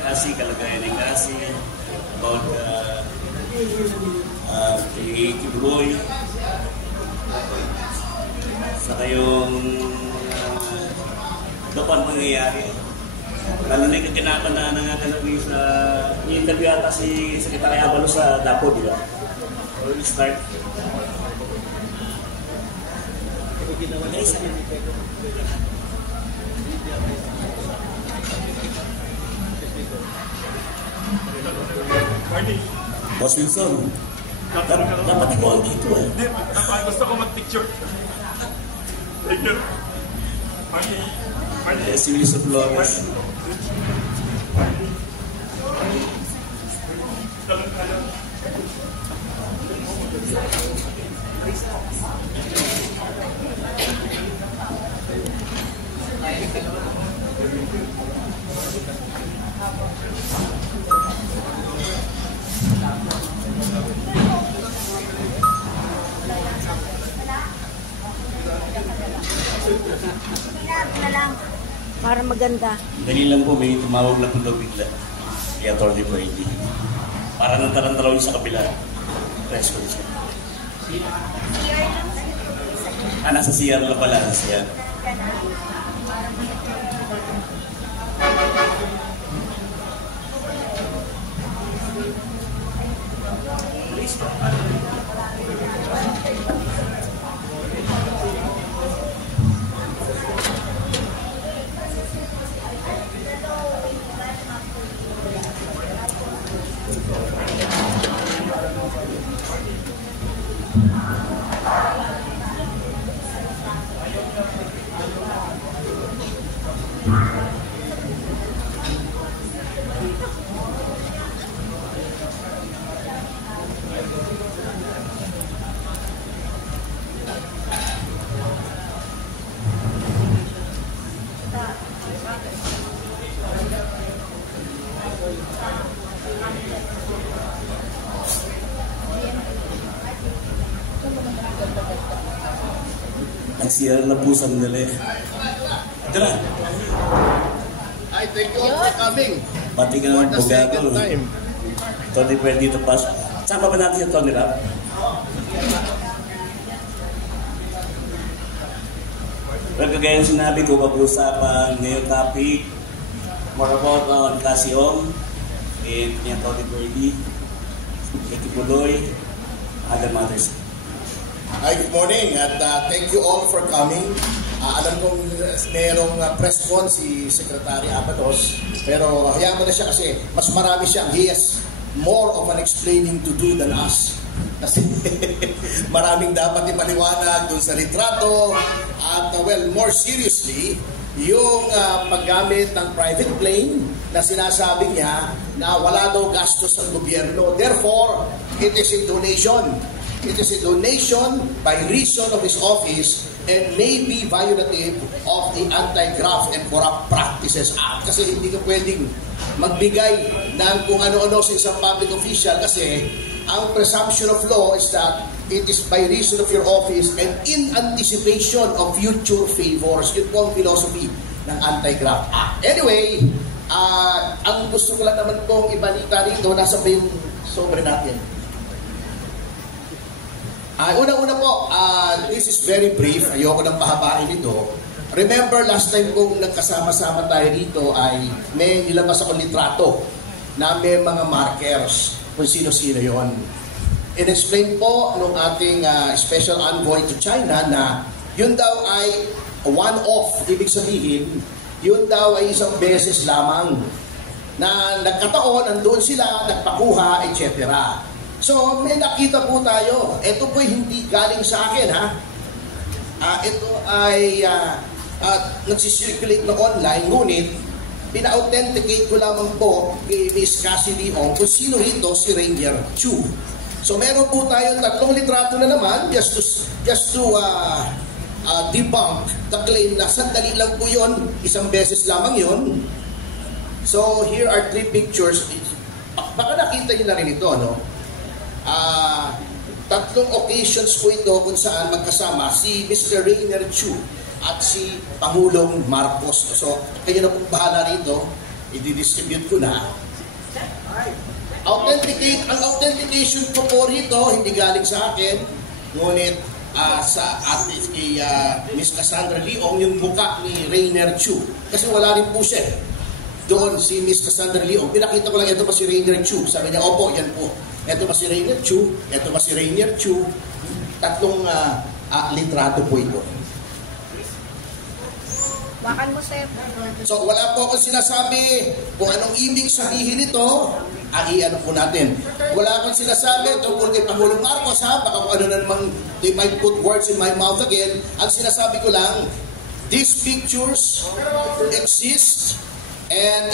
Kasi, kalagayan ng kasi, about kay Kibuloy, saka yung ito pa mangyayari. Lalo na yung kakinakanta na nakalagay sa i-interview ata si Secretary Abalo sa Dapo, di ba? So, we'll start. Boss Wilson, dapat ikaw ang dito eh. Gusto ko mag-picture. Thank you. Si Wilson Flores. Para maganda. Dali lang po, may tumawag na po daw bigla. Kaya Atty. Brady. Para nantaranta raw yung sa kabila. Press ko siya. Nasa CR lang pala. Nasa CR. Nagsiyar na po sandali. Ito na. I thank you all for coming. Pati ka ng bugado. Tony, pwede dito pas. Sama ba natin yung Tony Rap? Pero kagaya sinabi ko, pag-usapan ngayong topic, more about on Casiom, and yung Tony Brady, Kiki Buloy, other matters. Hi, good morning at thank you all for coming. Alam kong mayroong press con si Secretary Abalos, pero hayaan mo na siya kasi mas marami siya. He has more of an explaining to do than us. Kasi maraming dapat ipaliwanag dun sa litrato at well, more seriously, yung paggamit ng private plane na sinasabi niya na wala daw gastos ng gobyerno. Therefore, it is a donation. It is a donation by reason of his office and may be violative of the Anti-Graft and Corrupt Practices Act. Kasi hindi ka pwedeng magbigay ng kung ano-ano sa isang public official kasi ang presumption of law is that it is by reason of your office and in anticipation of future favors. Yun po ang philosophy ng Anti-Graft Act. Anyway, ang gusto ko lang naman pong ibalita rito, nasa ba yung sobre natin? Una-una po, this is very brief. Ayoko nang pahabain ito. Remember, last time kong nagkasama-sama tayo dito ay may nilabas ako litrato na may mga markers kung sino-sino yon. In-explain po nung ating special envoy to China na yun daw ay one-off. Ibig sabihin, yun daw ay isang beses lamang na nagkataon, andun sila, nagpakuha, etc. So, may nakita po tayo. Ito po hindi galing sa akin, ha? Ito ay nagsisirculate na online, ngunit pina-authenticate ko lamang po kay Miss Cassidy Ong kung sino rito si Rainier Chu. So, meron po tayo tatlong litrato na naman just to debunk the claim na sandali lang po yun, isang beses lamang yun. So, here are three pictures. Baka nakita nyo na rin ito, no? Tatlong occasions po ito kung saan magkasama si Mr. Rainier Chu at si Pangulong Marcos. So, kayo na pong bahala rito i-distribute ko na. Ang authentication ko po rito, hindi galing sa akin, ngunit sa atin kay Miss Cassandra Leong, yung buka ni Rainier Chu. Kasi wala rin po siya. Doon si Miss Cassandra Leong, pinakita ko lang, ito pa si Rainier Chu. Sabi niya, opo, yan po. Ito pa si Rainier Chu, ito pa si Rainier Chu. Tatlong litrato po ito. Wakan mo, sir. So wala po akong sinasabi kung anong ibig sabihin nito, ano po natin. Wala akong sinasabi tungkol kay Pangulong Marcos, ha? Baka kung ano na namang they might put words in my mouth again. Ang sinasabi ko lang, these pictures exist and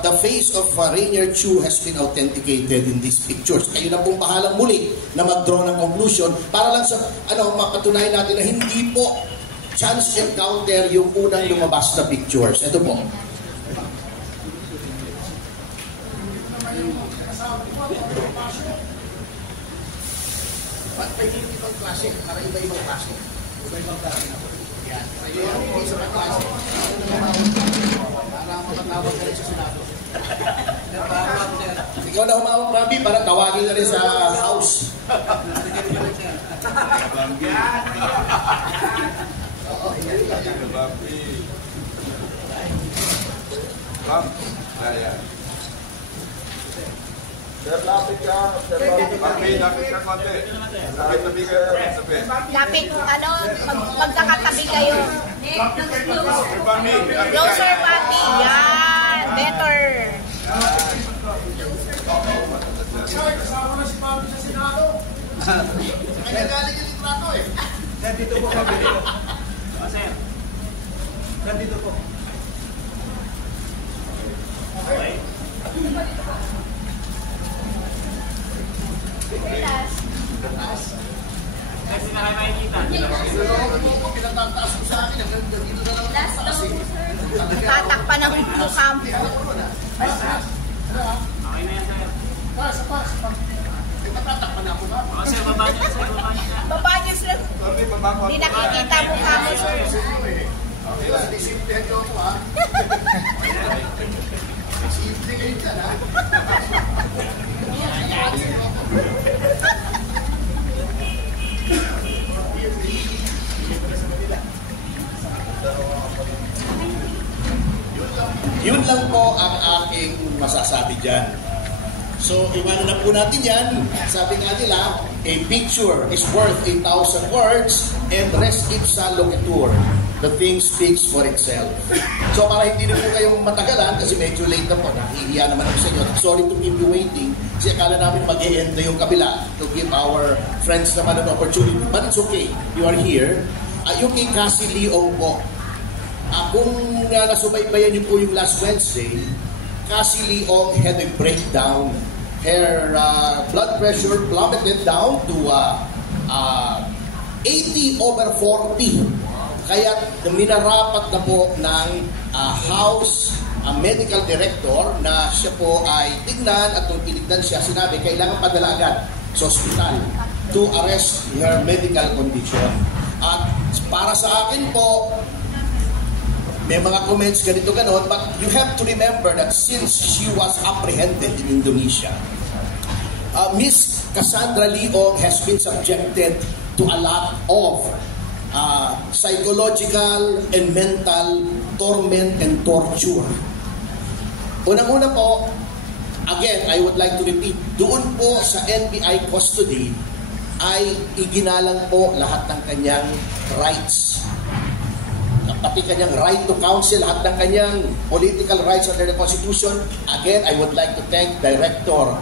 the face of Rainier Chu has been authenticated in these pictures. Kayo na pong bahalang muli na mag-draw ng conclusion para lang sa mapatunayan natin na hindi po chance encounter yung unang lumabas na pictures. Ito po. Ibang klase, para iba-ibang klase. Iba-ibang klase na po. Yan. Ibang klase. Para makatawag ka rin sa Senado. Ikaw na humawak, Bambi, para tawagin ka rin sa House. Sir, lapit ka. Sir, lapit ka konti. Lapit kayo. Lapit, magkakatabi kayo. Closer, Papi. Yan, better. Kasama na si Bambi sa Senado. Ay, nagaling yung litrato eh. Sir, dito po. Sir. Sir, dito po. Okay. Kasi na kayo makikita. Pinatataas ko sa akin. Hanggang dito na lang taas eh. Tatakpan ng mukha mo. Okay na yan, sir. Pas. Matatakpan na ako ba? Sir, baba niyo, sir. Baba niyo na. Baba niyo, sir. Hindi nakikita mukha mo, sir. Simple ko ako, ha? Simple kayo dyan, ha? Yun lang po ang aking masasabi dyan. So, iwanan na po natin yan. Sabi nga nila, a picture is worth 1,000 words and res ipsa loquitur. The thing speaks for itself. So, para hindi na po kayong matagalan, kasi medyo late na po, nahihiya naman ako sa inyo. Sorry to keep you waiting. Kasi akala namin mag-e-end na yung kabila to give our friends naman an opportunity. But it's okay. You are here. Yung kay Cassie Leong po, kung nasubaybayan niyo po yung last Wednesday, Cassie Leong had a breakdown. Her blood pressure plummeted down to 80/40. Kaya minarapat na po ng House Medical Director na siya po ay tignan at nung tinignan siya, sinabi kailangan padala agad sa hospital to arrest her medical condition. At para sa akin po, may mga comments ganito ganon, but you have to remember that since she was apprehended in Indonesia, Miss Cassandra Leong has been subjected to a lot of psychological and mental torment and torture. Unang-una po, again, I would like to repeat, doon po sa NBI custody ay iginalang po lahat ng kanyang rights. Pati kanyang right to counsel, lahat ng kanyang political rights under the Constitution. Again, I would like to thank Director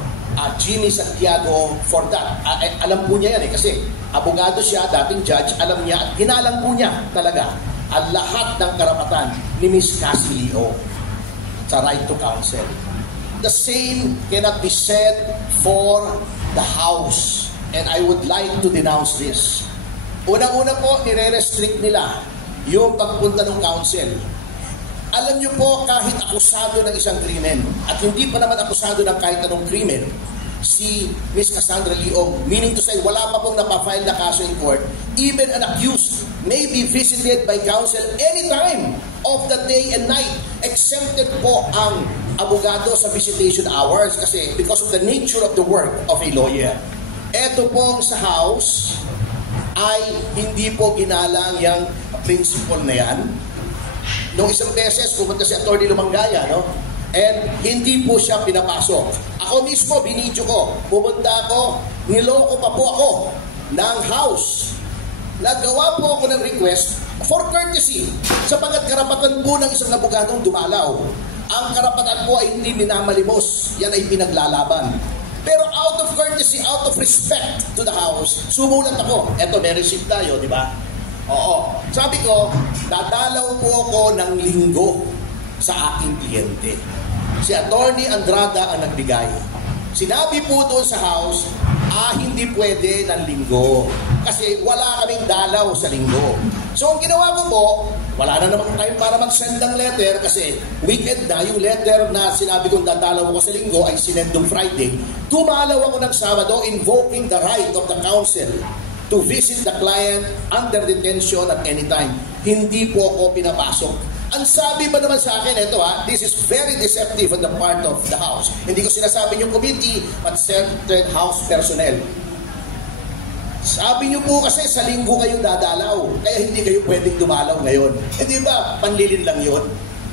Jimmy Santiago for that. Alam po niya yan kasi abogado siya, dating judge, alam niya at ginalang po niya talaga ang lahat ng karapatan ni Miss Cassie Leong sa right to counsel. The same cannot be said for the House, and I would like to denounce this. Unang-una po, nire-restrict nila yung pagpunta ng counsel. Alam niyo po, kahit akusado ng isang krimen, at hindi pa naman akusado ng kahit anong krimen, si Miss Cassandra Leong, meaning to say, wala pa pong napafile na kaso in court, even an accused may be visited by counsel anytime of the day and night. exempted po ang abogado sa visitation hours kasi because of the nature of the work of a lawyer. Ito pong sa House ay hindi po ginalang yung principle na yan. Noong isang beses, pumunta si Atty. Lumangaya, no? And hindi po siya pinapasok. Ako mismo, binidyo ko. Pumunta ako, niloko pa po ako ng House. Nagawa po ako ng request for courtesy sapagkat karapatan po ng isang abogadong dumalaw. Ang karapatan po ay hindi minamalimos. Yan ay pinaglalaban. Pero out of courtesy, out of respect to the House, sumulat ako. Eto, may receipt tayo, di ba? Oo. Sabi ko, dadalaw po ako ng linggo sa aking kliyente. Si Atty. Andrada ang nagbigay. Sinabi po doon sa House, hindi pwede ng linggo. Kasi wala kaming dalaw sa linggo. So ang ginawa ko po, wala na naman time para mag-send ng letter kasi weekend na, yung letter na sinabi kong dadalaw ako sa linggo ay sinend ng Friday. Tumalaw ako ng Sabado invoking the right of the counsel to visit the client under detention at any time. Hindi po ako pinapasok. Ang sabi ba naman sa akin, ito this is very deceptive on the part of the House. Hindi ko sinasabi yung committee, but certain House personnel. Sabi niyo po kasi sa linggo kayo dadalaw, kaya hindi kayo pwedeng dumalaw ngayon. Hindi ba, panlilin lang yun?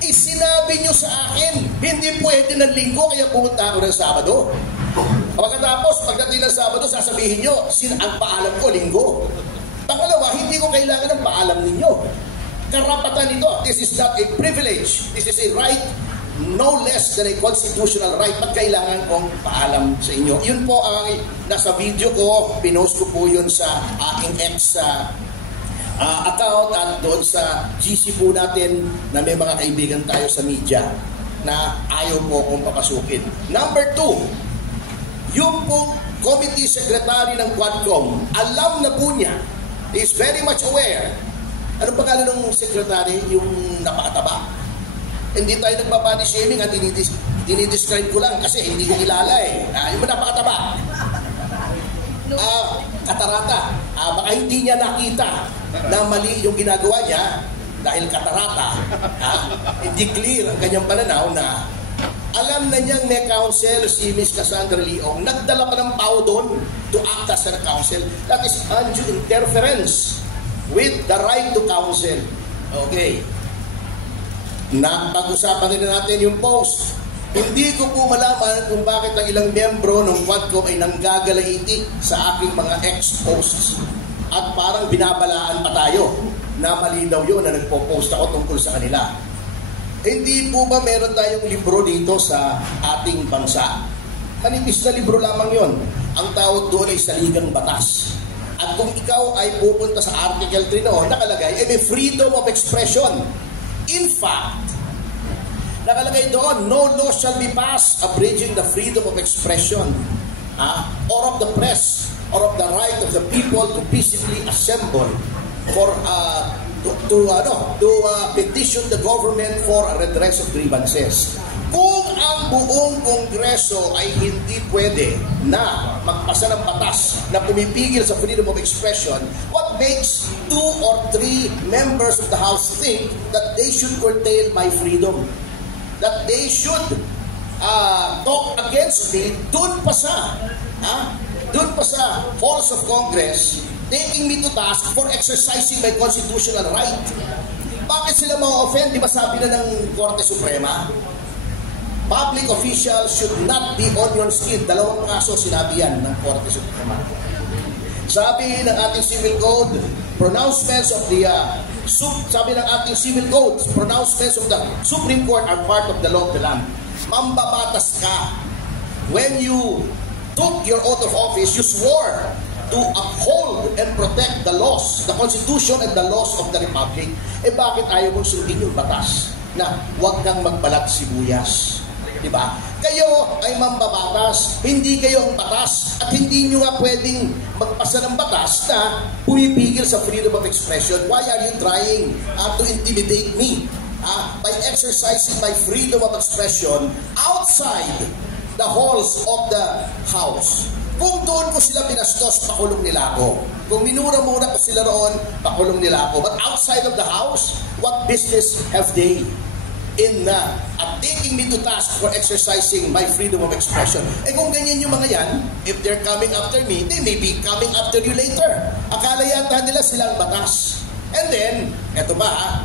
Sinabi niyo sa akin, hindi pwede ng linggo, kaya pumunta ako ng Sabado. Pagkatapos, pagdating ng Sabado, sasabihin niyo, ang paalam ko, linggo. Pangalawa, hindi ko kailangan ng paalam ninyo. Karapatan nito. This is not a privilege. This is a right, no less than a constitutional right. Pag kailangan kong paalam sa inyo. Yun po ang nasa video ko. Pinost ko po yun sa aking ex account at doon sa GC po natin na may mga kaibigan tayo sa media na ayaw po akong papasukin. Number 2, yung pong committee secretary ng Quadcom, alam na po niya, is very much aware. Anong pangalan ng secretary? Yung napakataba. Hindi tayo nagbabody shaming at dinidescribe ko lang kasi hindi ko kilala yung napakataba. Katarata. Baka hindi niya nakita na mali yung ginagawa niya dahil katarata. Hindi clear ang kanyang pananaw na alam na niyang may counsel si Ms. Cassandra Leong. Nagdala pa ng PAO doon to act as her counsel. That is undue interference with the right to counsel. Okay. Pag-usapan rin natin yung post. Hindi ko po malaman kung bakit ang ilang miyembro ng Quadcom ay nanggagalaiti sa aking mga ex-posts. At parang binabalaan pa tayo na mali daw yun na nagpo-post ako tungkol sa kanila. Hindi po ba meron tayong libro dito sa ating bansa? Kanipis na libro lamang yon. Ang tawag doon ay Saligang Batas. At kung ikaw ay pupunta sa Article 3 noon, nakalagay, may freedom of expression. In fact, nakalagay doon, no law shall be passed abridging the freedom of expression or of the press or of the right of the people to peacefully assemble for to petition the government for a redress of grievances. Kung ang buong Kongreso ay hindi pwede na magpasa ng batas na pumipigil sa freedom of expression, what makes 2 or 3 members of the House think that they should curtail my freedom? That they should talk against me doon pa sa halls of Congress, taking me to task for exercising my constitutional right. Bakit sila ma-offend? Di ba sabi na ng Korte Suprema? Public officials should not be onion skin. 2 kaso sinabi yan ng Korte Suprema. Sabi ng ating civil code, pronouncements of the pronouncements of the Supreme Court are part of the law of the land. Mambabatas ka. When you took your oath of office, you swore to uphold and protect the laws, the Constitution and the laws of the Republic. Bakit ayaw mong sundin yung batas na huwag kang magbalat sibuyas? Diba? Kayo ay mambabatas, hindi kayo ang batas at hindi nyo nga pwedeng magpasa ng batas na pumipigil sa freedom of expression. Why are you trying to intimidate me by exercising my freedom of expression outside the halls of the House? Kung doon ko sila pinastos, pakulong nila ako. Kung minura-mura ko sila roon, pakulong nila ako. But outside of the House, what business have they? in taking me to task for exercising my freedom of expression. Kung ganyan yung mga yan, if they're coming after me, they may be coming after you later. Akala yata nila silang batas. And then, eto ba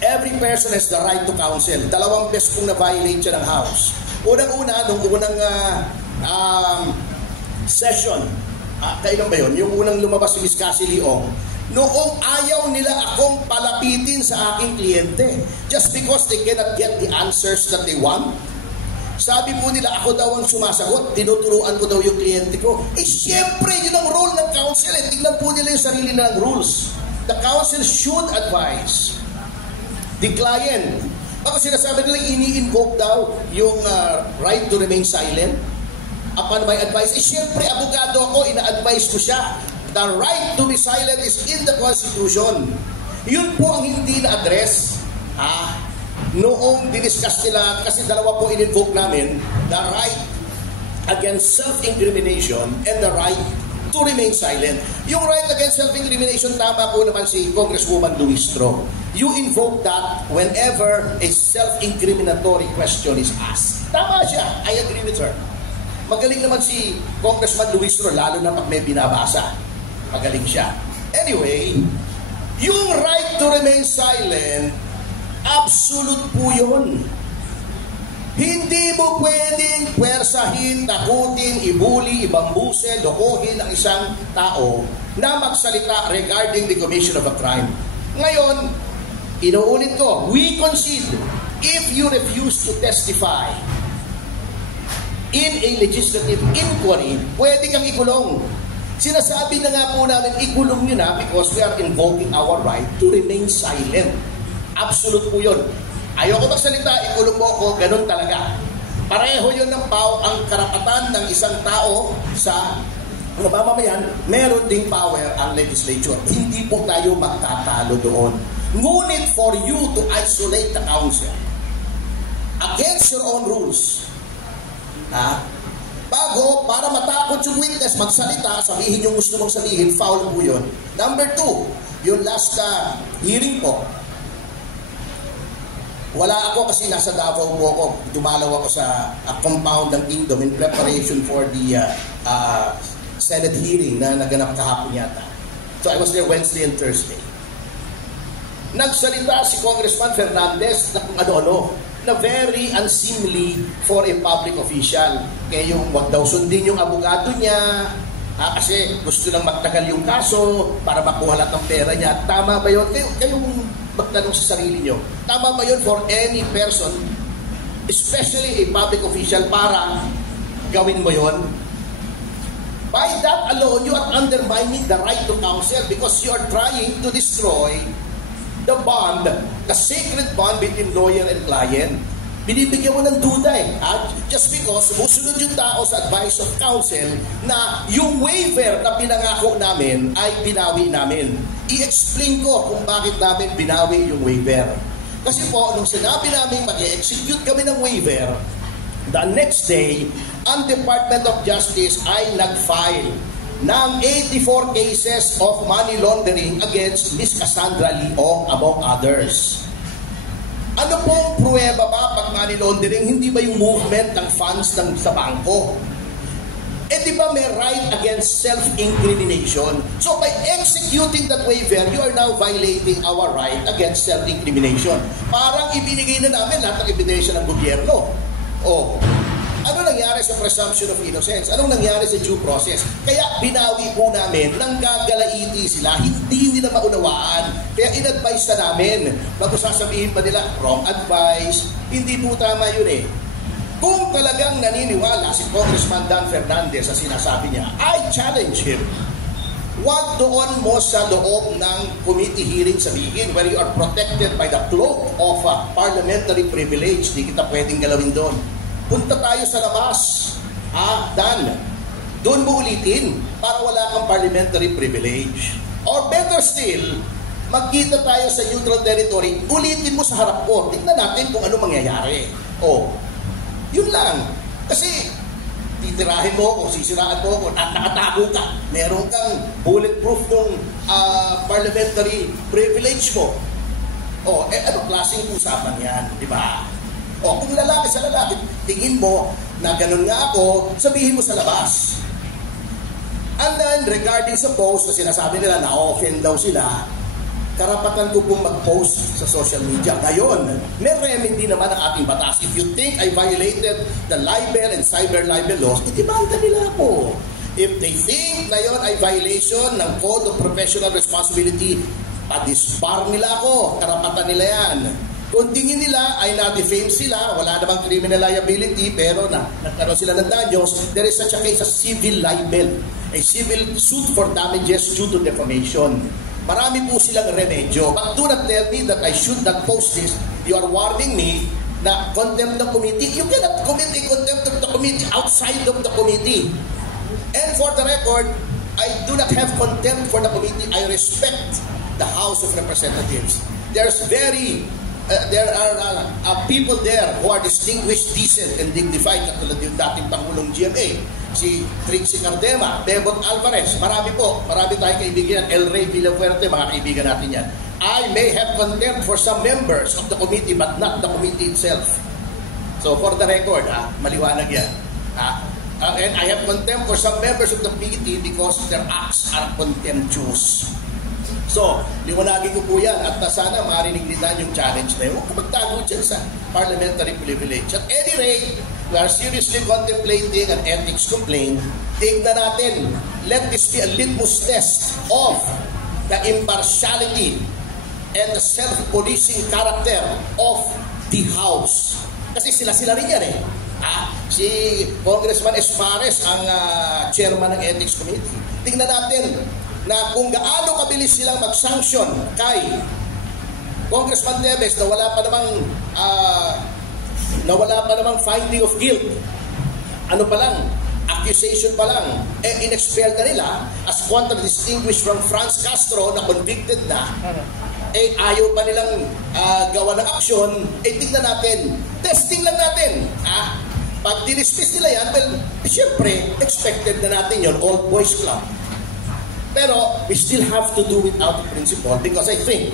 every person has the right to counsel. 2 beses kung na-violate siya ng House. Unang-una, nung unang session, kailan ba yun? Yung unang lumabas si Ms. Cassie Leong, noong ayaw nila akong palapitin sa aking kliyente just because they cannot get the answers that they want. Sabi po nila, ako daw ang sumasagot, tinuturuan ko daw yung kliyente ko. Siyempre, yun ang role ng counsel. Tingnan po nila yung sarili nilang rules. The counsel should advise the client. Baka sinasabi nila, ini-invoke daw yung right to remain silent upon my advice. Siyempre, abogado ako, ina-advise ko siya. The right to be silent is in the Constitution. Yun po ang hindi na-address. Noong diniscuss nila, kasi dalawa po in-invoke namin, the right against self-incrimination and the right to remain silent. Yung right against self-incrimination, tama po naman si Congresswoman Luistro. You invoke that whenever a self-incriminatory question is asked. Tama siya. I agree with her. Magaling naman si Congressman Luistro, lalo na pag may binabasa. Magaling siya. Anyway, yung right to remain silent, absolute po yun. Hindi mo pwedeng pwersahin, takutin, ibuli, ibambuse, lokohin ang isang tao na magsalita regarding the commission of a crime. Ngayon, inuulit ko, we concede, if you refuse to testify in a legislative inquiry, pwede kang ikulong. Sinasabi na nga po namin, ikulong nyo na because we are invoking our right to remain silent. Absolute po yun. Ayoko magsalita, ikulong mo ako, ganun talaga. Pareho yun ng ang karapatan ng isang tao sa mga mamamayan, meron ding power ang legislature. Hindi po tayo magtatalo doon. Ngunit for you to isolate the counsel against your own rules, bago, para matakot yung witness, magsalita, sabihin yung gusto mong sabihin, foul po yun. Number 2, yung last hearing po, wala ako kasi nasa Davao po ako. Dumalaw ako sa compound ng Kingdom in preparation for the Senate hearing na naganap kahapon yata. So I was there Wednesday and Thursday. Nagsalita si Congressman Fernandez na kung ano-ano, na very unseemly for a public official. Kaya yung wag daw sundin yung abogado niya, kasi gusto lang magtagal yung kaso para makuha lahat ng pera niya. Tama ba yun? Kayong magtanong sa sarili nyo. Tama ba yun for any person, especially a public official, para gawin mo yun? By that alone, you are undermining the right to counsel because you are trying to destroy the bond, the sacred bond between lawyer and client. Binibigyan mo ng duda just because sumusunod yung tao sa advice of counsel na yung waiver na pinangako namin ay binawi namin. I-explain ko kung bakit namin binawi yung waiver. Kasi po, nung sinabi namin mag-execute kami ng waiver, the next day, ang Department of Justice ay nag-file ng 84 cases of money laundering against Ms. Cassandra Leong, among others. Ano pong pruweba ba pag money laundering? Hindi ba yung movement ng funds sa bangko? Di ba may right against self-incrimination? So by executing that waiver, you are now violating our right against self-incrimination. Parang ibinigay na namin lahat ng ebidensya ng gobyerno. Ano nangyari sa presumption of innocence? Anong nangyari sa due process? Kaya binawi po namin, nang gagalaiti sila, hindi nila maunawaan. Kaya in-advise na namin. Bago sasabihin pa nila, wrong advice. Hindi po tama yun Kung talagang naniniwala si Congressman Dan Fernandez sa sinasabi niya, I challenge him. Huwag doon mo sa loob ng committee hearing sabihin where you are protected by the cloak of parliamentary privilege. Di kita pwedeng galawin doon. Punta tayo sa labas. Dan, doon mo ulitin para wala kang parliamentary privilege. Or better still, magkita tayo sa neutral territory, ulitin mo sa harap ko. Tignan natin kung ano mangyayari. Yun lang. Kasi, titirahin mo ako, sisiraan mo ako, at nakatago ka. Meron kang bulletproof ng parliamentary privilege mo. Ano klaseng usapan yan, di ba? Kung lalaki sa lalaki, tingin mo na ganun nga ako, sabihin mo sa labas. And then, regarding sa post na sinasabi nila na offend daw sila, karapatan ko pong mag-post sa social media. Ngayon, may remedy naman ang ating batas. If you think I violated the libel and cyber libel laws, itibanda nila ako. If they think na yun ay violation ng Code of Professional Responsibility, pa-disbar nila ako. Karapatan nila yan. Kung tingin nila ay na-defame sila, wala namang criminal liability, pero nagkaroon sila ng danyos, there is such a case as civil libel. A civil suit for damages due to defamation. Marami po silang remedyo. But do not tell me that I should not post this. You are warning me na contempt of committee. You cannot commit a contempt of the committee outside of the committee. And for the record, I do not have contempt for the committee. I respect the House of Representatives. There are people there who are distinguished, decent, and dignified, katulad yung dating Pangulong GMA, si Trixie Cardema, Bebot Alvarez, marami tayong kaibigan, El Rey Villafuerte, mga kaibigan natin yan. I may have contempt for some members of the committee, but not the committee itself. So for the record, maliwanag yan. And I have contempt for some members of the committee because their acts are contemptuous. So, liwanagin ko po yan at sana marinig nila yung challenge na yun. Huwag ko magtago dyan sa parliamentary privilege. At any rate, we are seriously contemplating an ethics complaint. Tignan natin, let this be a litmus test of the impartiality and the self-policing character of the House. Kasi sila rin yan eh. Si Congressman Espares ang chairman ng Ethics Committee. Tingnan natin na kung gaano kabilis silang mag-sanction kay Congressman Teves na wala pa namang finding of guilt. Ano pa lang, accusation pa lang, in-expel na nila as contradistinguished from Franz Castro na convicted na, ayaw pa nilang gawa ng aksyon, tignan natin, testing lang natin. Pag dinismiss nila yan, well, siyempre, expected na natin yon, old boys club. Pero we still have to do it out of principle because I think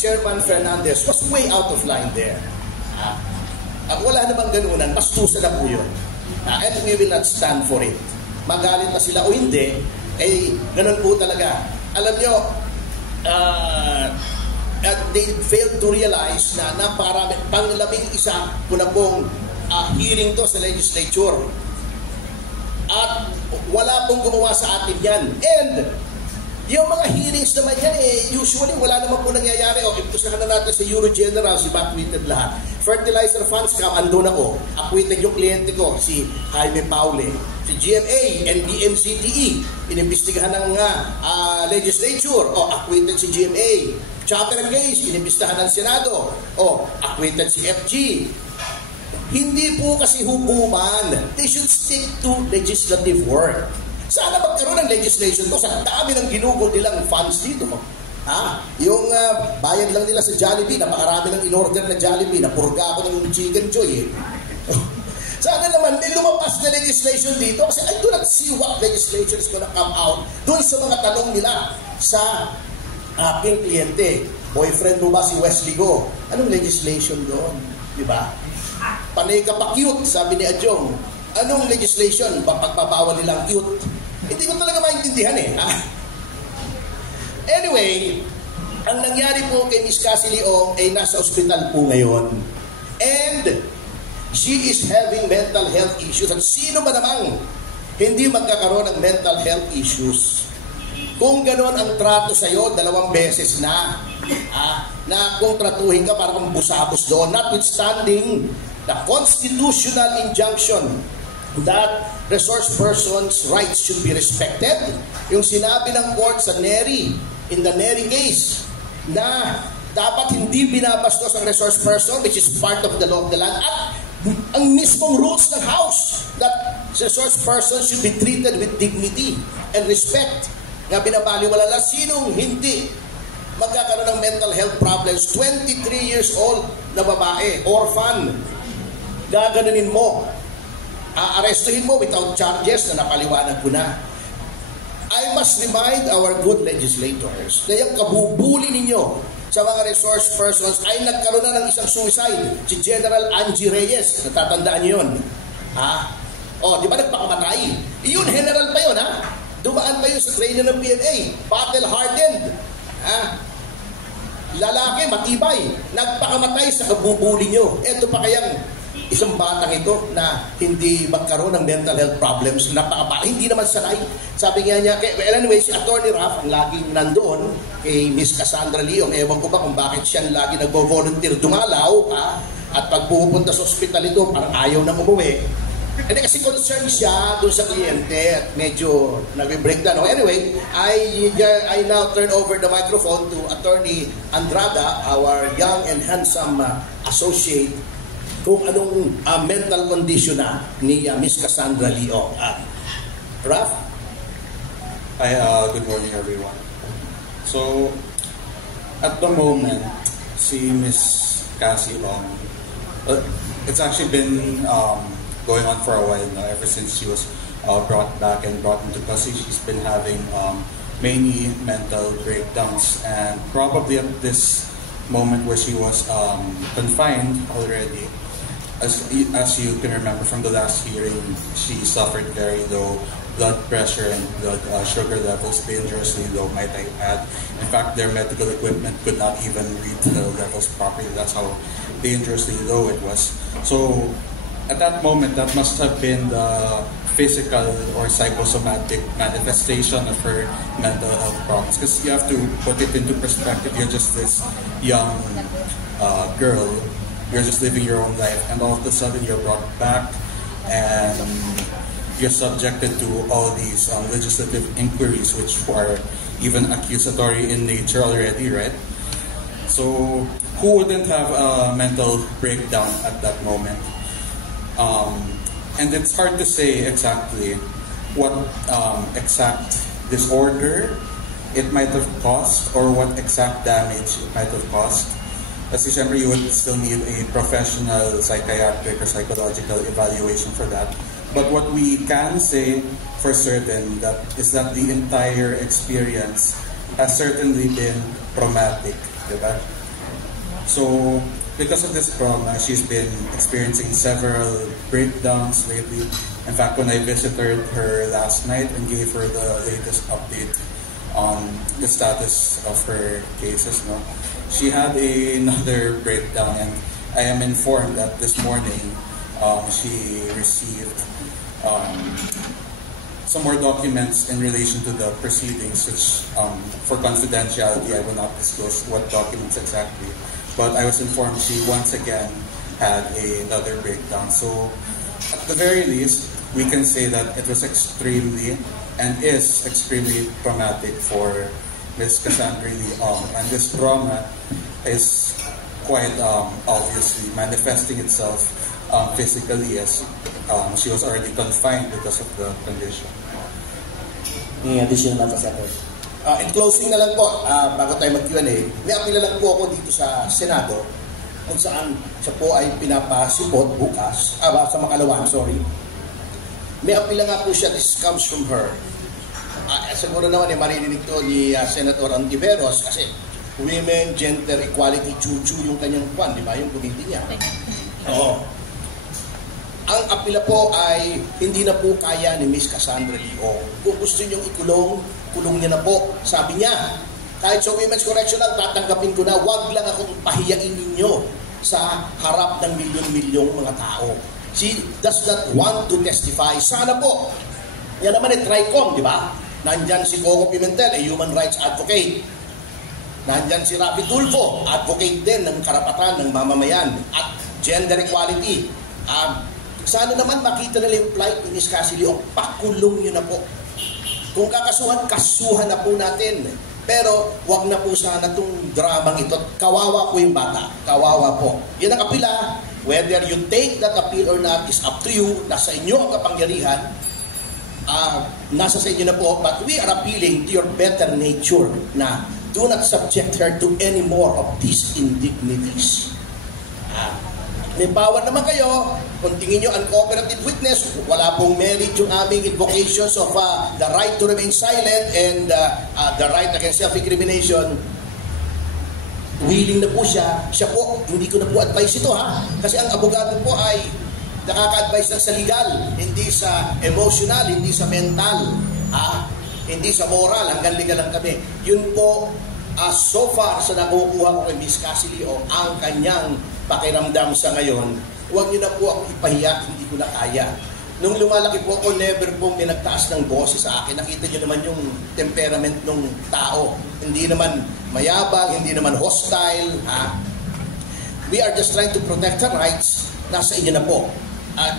Chairman Fernandez was way out of line there. Wala namang ganunan, pastusa na po yun. And we will not stand for it. Magalit na sila o hindi, ganun po talaga. Alam nyo, they failed to realize na napakarami, pang-11 ko na pong hearing to sa legislature. At wala pong gumawa sa atin yan. And yung mga hearings naman yan, usually wala naman po nangyayari. Ipusaka na natin sa Euro General, si acquitted lahat. Fertilizer funds scam, andun ako. Acquitted yung kliyente ko, si Jaime Paule. Si GMA and DMCTE, inimbestigahan ng legislature. Acquitted si GMA. Chopper case, inimbestigahan ng Senado. Acquitted si FG. Hindi po kasi hukuman. They should stick to legislative work. Sana magkaroon ng legislation to sa dami ng ginugol nilang funds dito. Yung bayad lang nila sa Jollibee, napakarami ng in-order na Jollibee, napurga ako ng Chicken Joy. Sana naman lumabas na legislation dito kasi I do not see what legislation is gonna come out doon sa mga tanong nila sa aking kliyente. Boyfriend mo ba si Wesley Go? Anong legislation doon? Diba? Panay ka pa cute, sabi ni Adjong. Anong legislation? Pagbabawal nilang cute. Hindi ko talaga maintindihan Anyway, ang nangyari po kay Miss Cassie Leong ay nasa ospital po ngayon. And she is having mental health issues. At sino ba namang hindi magkakaroon ng mental health issues? Kung gano'n ang trato sa'yo, 2 beses na. Na kung tratuhin ka para kang busabos doon, notwithstanding the constitutional injunction that resource persons' rights should be respected. Yung sinabi ng court sa Neri, in the Neri case, na dapat hindi binabastos ang resource person, which is part of the law of the land, at ang mismong rules ng House that resource persons should be treated with dignity and respect. Nga binabaliwala lang sinong hindi magkakaroon ng mental health problems. 23 years old na babae, orphan, gaganunin mo, aarestuhin mo without charges na napaliwanag ko na. I must remind our good legislators na yung kabubuli ninyo sa mga resource persons ay nagkaroon na ng isang suicide. Si General Angie Reyes, natatandaan niyo yun. Di ba nagpakamatay? Iyon, general pa yun, ha? Dumaan pa yun sa training ng PNA. Battle-hardened. Lalaki, matibay. Nagpakamatay sa kabubuli nyo. Ito pa kayang isang batang ito na hindi magkaroon ng mental health problems. Hindi naman sanay. Sabi niya, well anyway, si Attorney Raf, ang laging nandoon kay Miss Cassandra Leong, ewan ko ba kung bakit siya lagi nagbo-volunteer dumalaw, at pag pupunta sa ospital ito, parang ayaw nang umuwi. Hindi kasi concerned siya doon sa kliyente at medyo nag-breakdown. Anyway, I now turn over the microphone to Attorney Andrada, our young and handsome associate, kung anong mental condition na ni Miss Cassandra Leong. Raf? Hi, good morning everyone. So, at the moment, si Miss Cassie Leong, it's actually been going on for a while now, ever since she was brought back and brought into custody. She's been having many mental breakdowns, and probably at this moment where she was confined already, as you can remember from the last hearing, she suffered very low blood pressure and blood sugar levels, dangerously low, might I add. In fact, their medical equipment could not even read the levels properly. That's how dangerously low it was. So at that moment, that must have been the physical or psychosomatic manifestation of her mental health problems. Because you have to put it into perspective. You're just this young girl. You're just living your own life. And all of a sudden, you're brought back and you're subjected to all these legislative inquiries, which are even accusatory in nature already, right? So who wouldn't have a mental breakdown at that moment? And it's hard to say exactly what exact disorder it might have caused or what exact damage it might have caused. Kasi syempre you would still need a professional psychiatric or psychological evaluation for that. But what we can say for certain is that the entire experience has certainly been traumatic, diba? So because of this trauma, she's been experiencing several breakdowns lately. In fact, when I visited her last night and gave her the latest update on the status of her cases, she had another breakdown, and I am informed that this morning she received some more documents in relation to the proceedings, which for confidentiality I will not disclose what documents exactly. But I was informed she once again had another breakdown. So at the very least, we can say that it was extremely and is extremely traumatic for Ms. Cassandra Leong. And this trauma is quite obviously manifesting itself physically, as she was already confined because of the condition. May additional na sa In closing na lang po, bago tayo mag-Q&A, may apila lang po ako dito sa Senado kung saan siya po ay pinapasipot bukas, sa Makalawan, sorry. May apila nga po siya, this comes from her. Siguro naman maririnig to ni Senator Antiveros kasi women, gender equality, chuchu yung kanyang kwan, di ba? Yung committee niya. Oo. Ang apila po ay hindi na po kaya ni Miss Cassandra Leong. Kung gusto niyong ikulong, kulong niya na po. Sabi niya, kahit sa Women's Correctional, tatanggapin ko na, wag lang akong pahiyain ninyo sa harap ng milyon-milyong mga tao. She does not want to testify. Sana po. Yan naman TRICOM, di ba? Nandyan si Coco Pimentel, human rights advocate. Nandyan si Rafi Tulfo, advocate din ng karapatan ng mamamayan at gender equality. Sana naman makita nila yung plight ni Miss Cassie Leong. Pakulong nyo na po. Kung kakasuhan, kasuhan na po natin. Pero wag na po sana itong dramang ito. Kawawa po yung bata. Kawawa po. Yan ang apila. Whether you take that appeal or not is up to you. Nasa inyo ang kapangyarihan. Nasa sa inyo na po. But we are appealing to your better nature na do not subject her to any more of these indignities. May power naman kayo. Kung tingin nyo uncooperative witness, wala pong merit yung aming invocations of the right to remain silent and the right against self-incrimination. willing na po siya po, hindi ko na po advice ito ha, kasi ang abogado po ay nakaka-advise lang sa legal, hindi sa emotional, hindi sa mental, hindi sa moral, hanggang legal lang kami. Yun po, so far sa nakukuha ko kay Miss Cassie Leo, ang kanyang pakiramdam sa ngayon, huwag niyo na po ako ipahiya, hindi ko na kaya. Nung lumalaki po ako, never pong minagtaas ng boses sa akin. Nakita niyo naman yung temperament ng tao. Hindi naman mayabang, hindi naman hostile. We are just trying to protect our rights. Nasa inyo na po.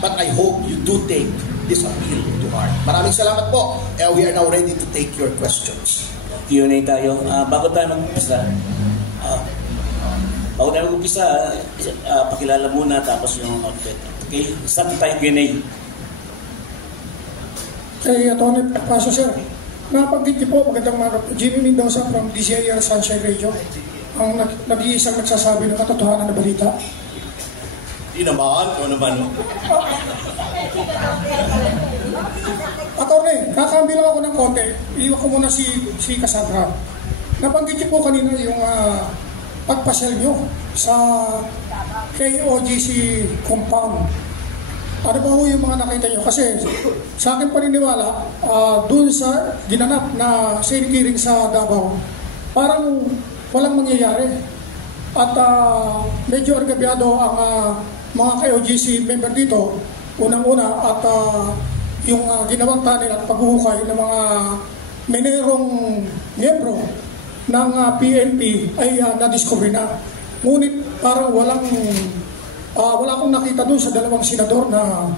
But I hope you do take this appeal to heart. Maraming salamat po. We are now ready to take your questions. Q&A tayo. Bago tayo mag-umpisa, pakilala muna tapos yung outfit. Okay? Start tayo Q&A. Kay Atty. Paso, sir. Napagbigay po, magandang mga Jimmy Mendoza from DCIR Sunshine Radio. Ang nag-iisang nagsasabi ng katotohanan na balita. Di naman, kung naman. Atty., kakambi lang ako ng konti. Iwan ko muna si Cassandra. Nabanggit niyo po kanina yung pagpasyal nyo sa KOGC compound. Ano ba ho yung mga nakita nyo? Kasi sa akin paniniwala, dun sa ginanap na St. Hearing sa Davao, parang walang mangyayari. At medyo argabyado ang mga KOGC member dito, unang-una, at yung ginawang tanil at paghuhukay ng mga minerong miyembro ng PNP ay na-discover na. Ngunit parang wala akong nakita doon sa dalawang senador na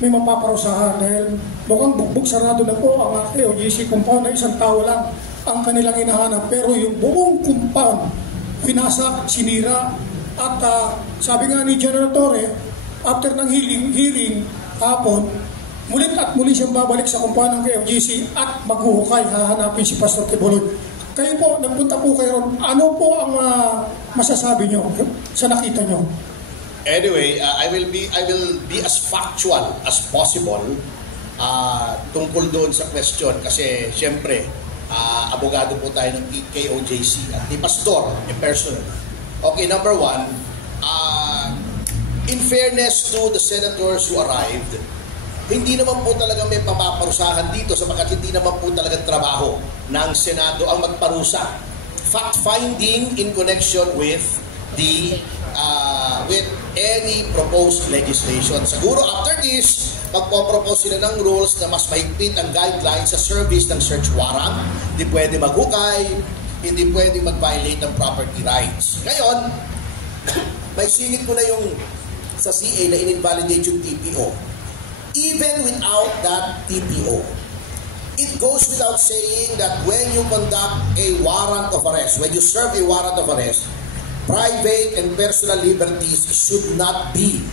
may mapaparusahan dahil mukhang bugbog sarado na po ang KOGC compound na isang tao lang ang kanilang hinahanap. Pero yung buong compound, pinasak, sinira, at sabi nga ni General Torre, after ng hearing hapon, mulit at muli siyang babalik sa compound ng KOGC at maghuhukay, hahanapin si Pastor Kibuloy. Kayo po, nagpunta po kayo ron. Ano po ang masasabi nyo sa nakita nyo? Anyway, I will be as factual as possible tungkol doon sa question kasi siyempre abogado po tayo ng KOJC at ni Pastor in person. Okay, number one, in fairness to the senators who arrived, hindi naman po talaga may papaparusahan dito sapagkat hindi naman po talaga trabaho ng Senado ang magparusa. Fact-finding in connection with with any proposed legislation. Siguro after this, magpo-propose sila ng rules na mas mahigpit ang guidelines sa service ng search warrant. Hindi pwede maghukay, hindi pwede mag-violate ng property rights. Ngayon, may singit ko na yung sa CA na in-invalidate yung TPO. Even without that TPO, it goes without saying that when you conduct a warrant of arrest, when you serve a warrant of arrest, private and personal liberties should not be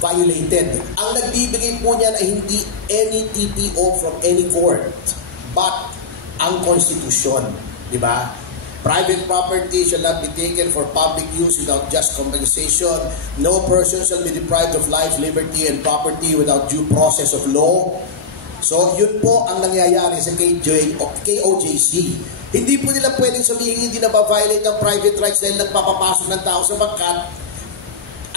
violated. Ang nagbibigay po niyan ay hindi any TPO from any court, but ang Constitution, di ba? Private property shall not be taken for public use without just compensation. No person shall be deprived of life, liberty, and property without due process of law. So, yun po ang nangyayari sa KOJC. Hindi po nila pwedeng sabihin hindi na ba-violate ang private rights dahil nagpapapasok ng tao sapagkat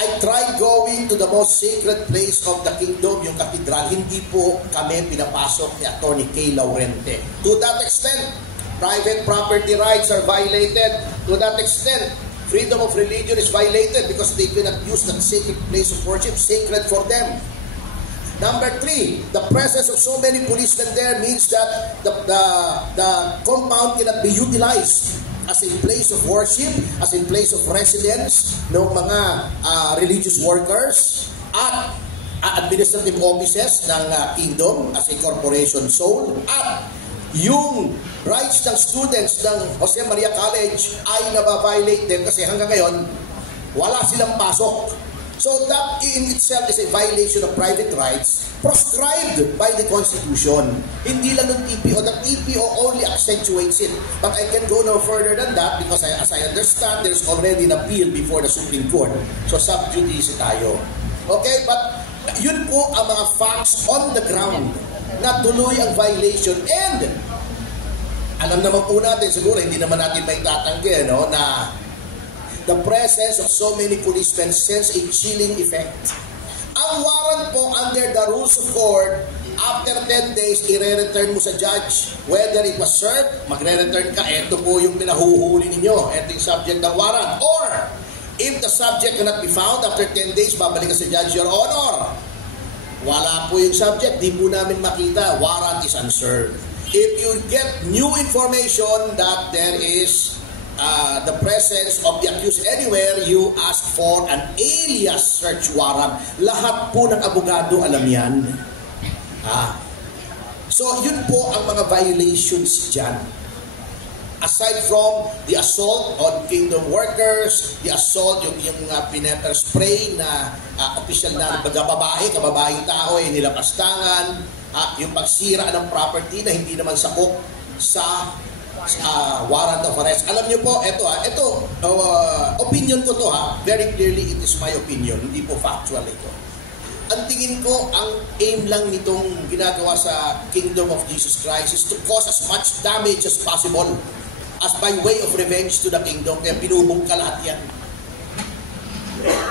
I tried going to the most sacred place of the kingdom, yung katedral. Hindi po kami pinapasok ni Atty. Kay Laurente. To that extent, private property rights are violated. To that extent, freedom of religion is violated because they cannot use that sacred place of worship, sacred for them. Number 3, the presence of so many policemen there means that the compound cannot be utilized as a place of worship, as a place of residence ng mga religious workers at administrative offices ng kingdom as a corporation soul, at yung rights ng students ng Jose Maria College ay nababiolate din kasi hanggang ngayon wala silang pasok. So that in itself is a violation of private rights prescribed by the Constitution. Hindi lang ng TPO. The TPO only accentuates it. But I can go no further than that because as I understand, there's already an appeal before the Supreme Court. So sub judice tayo. Okay, but yun po ang mga facts on the ground na tuloy ang violation. And alam naman po natin, siguro hindi naman natin may tatanggi, no, na the presence of so many policemen sends a chilling effect. Ang warrant po under the rules of court, after 10 days, i-return mo sa judge. Whether it was served, magre-return ka, ito po yung pinahuhuli ninyo. Ito yung subject ng warrant. Or, if the subject cannot be found, after 10 days, babalik ka sa judge, Your Honor. Wala po yung subject, di po namin makita. Warrant is unserved. If you get new information that there is the presence of the accused anywhere, you ask for an alias search warrant. Lahat po ng abogado alam yan. So yun po ang mga violations dyan. Aside from the assault on kingdom workers, the assault, yung pepper spray na official na kababaeng tao ay nilapastangan, yung pagsira ng property na hindi naman sakop sa warrant of arrest. Alam niyo po, ito opinion ko to very clearly it is my opinion, hindi po factual ito. Ang tingin ko, ang aim lang nitong ginagawa sa Kingdom of Jesus Christ is to cause as much damage as possible as by way of revenge to the kingdom. Kaya pinubong ka lahat yan.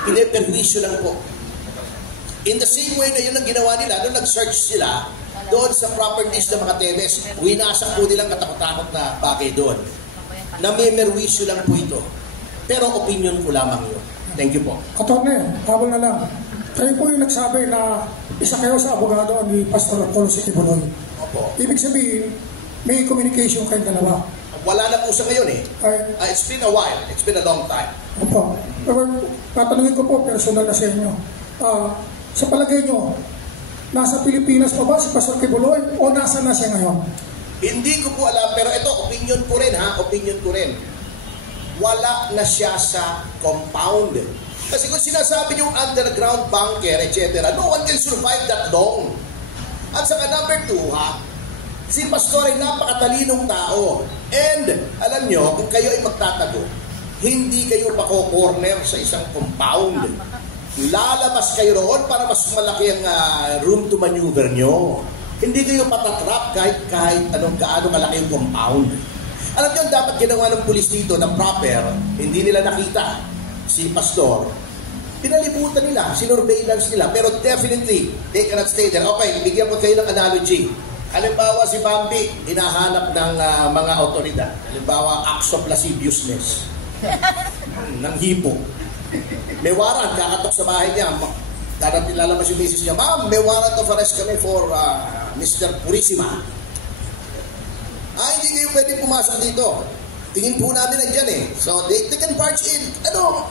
Piniperwisyo lang po. In the same way na yun ang ginawa nila, nung nag-search sila doon sa properties ng mga Tebes, winasak po nilang katakot-takot na bagay doon. Namimerwisyo lang po ito. Pero opinion ko lamang yun. Thank you po. Attorney, habol na lang. Kayo po yung nagsabi na isa kayo sa abogado ni Pastor Apollo Sikibuloy. Opo. Ibig sabihin, may communication kayong dalawa. Wala na po sa ngayon eh. It's been a while. It's been a long time. Opo. Pero tatanungin ko po, personal na sa inyo. Sa palagay nyo, nasa Pilipinas pa ba si Pastor Kibuloy o nasa na siya ngayon? Hindi ko po alam, pero ito, opinion ko rin opinion ko rin. Wala na siya sa compound. Kasi kung sinasabi yung underground bunker, etc., no one can survive that long. At saka number 2, si Pastor ay napakatalinong tao. And, alam nyo, kung kayo ay magtatago, hindi kayo pako-corner sa isang compound. Lalabas kayo roon para mas malaki ang room to maneuver nyo. Hindi kayo patatrap kahit anong gaano kalaki yung compound. Alam nyo, dapat ginawa ng pulis dito ng proper, hindi nila nakita si Pastor. Pinalibutan nila, sinurveillance nila, pero definitely, they cannot stay there. Okay, bigyan ko kayo ng analogy. Halimbawa si Bambi, hinahanap ng mga otoridad. Halimbawa, acts of lasciviousness. Ng hipo. May warrant, kakatok sa bahay niya. Darating lalabas yung misis niya, Ma'am, may warrant of arrest kami for Mr. Purisima. Hindi kayo pwede pumasok dito. Tingin po namin nandiyan eh. So, they can barge in.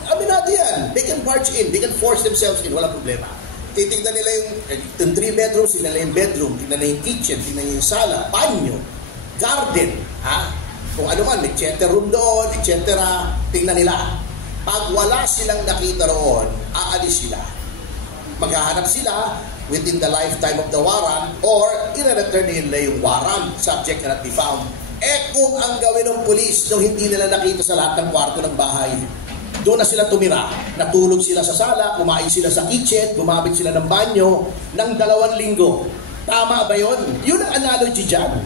Aminado yan. They can barge in. They can force themselves in. Walang problema. Titignan nila yung 3 bedrooms, tingnan nila yung bedroom, tingnan nila yung kitchen, tingnan nila yung sala, banyo, garden, kung ano man, may theater room doon, etc. Tingnan nila. Pag wala silang nakita roon, aalis sila. Maghahanap sila within the lifetime of the warrant or i-return nila yung warrant. Subject cannot be found. Kung ang gawin ng pulis nung hindi nila nakita sa lahat ng kwarto ng bahay, doon na sila tumira. Natulog sila sa sala, kumain sila sa kitchen, gumamit sila ng banyo ng 2 linggo. Tama ba yun? Yun ang analogy dyan.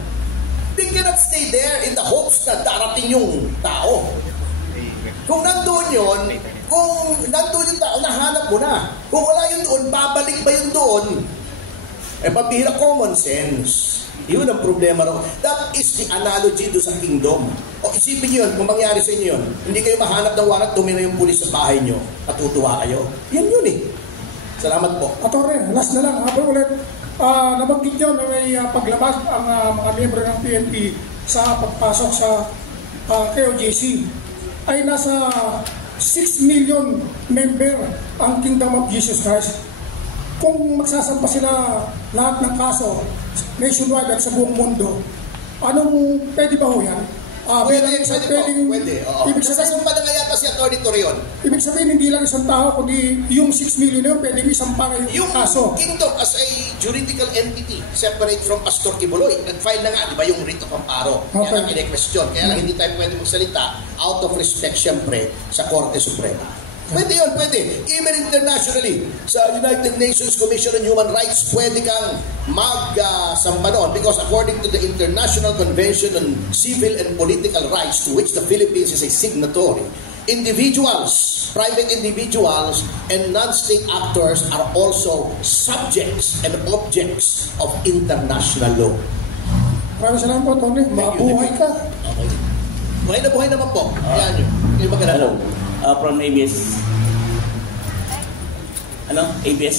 They cannot stay there in the hopes na darating yung tao. Kung nandun yung tao, nahanap mo na. Kung wala yun doon, babalik ba yun doon? Pabihira, common sense. Yun ang problema ro. That is the analogy do sa kingdom. Isipin nyo yun, kung mangyari sa inyo yun, hindi kayo mahanap ng warrant, tumira yung pulis sa bahay nyo, matutuwa kayo. Yan yun eh. Salamat po. Attorney, last na lang. Habang ulit, nabanggit nyo na may paglabas ang mga miyembro ng PNP sa pagpasok sa KOJC ay nasa 6 million member ang Kingdom of Jesus Christ. Kung magsasampa sila lahat ng kaso nationwide at sa buong mundo, anong pwede ba ho yan? Pwede. Ibig sabihin, Nasasumpa na nga yata si Atty. Torion. Ibig sabihin, hindi lang isang tao, kundi yung 6 million na yun, pwedeng isampa yung kaso. Kingdom as a juridical entity, separate from Pastor Kibuloy. Nag-file na nga, di ba, yung writ of amparo. Kaya lang ine-question. Kaya lang hindi tayo pwede magsalita out of respect, syempre, sa Korte Suprema. Pwede yun, pwede. Even internationally, sa United Nations Commission on Human Rights, pwede kang mag-samba noon because according to the International Convention on Civil and Political Rights to which the Philippines is a signatory, individuals, private individuals, and non-state actors are also subjects and objects of international law. Maraming salamat po, Tony. Mabuhay ka. Okay. Buhay naman po. Ayan yun. Yung magkala. Hello. From ABS. ABS.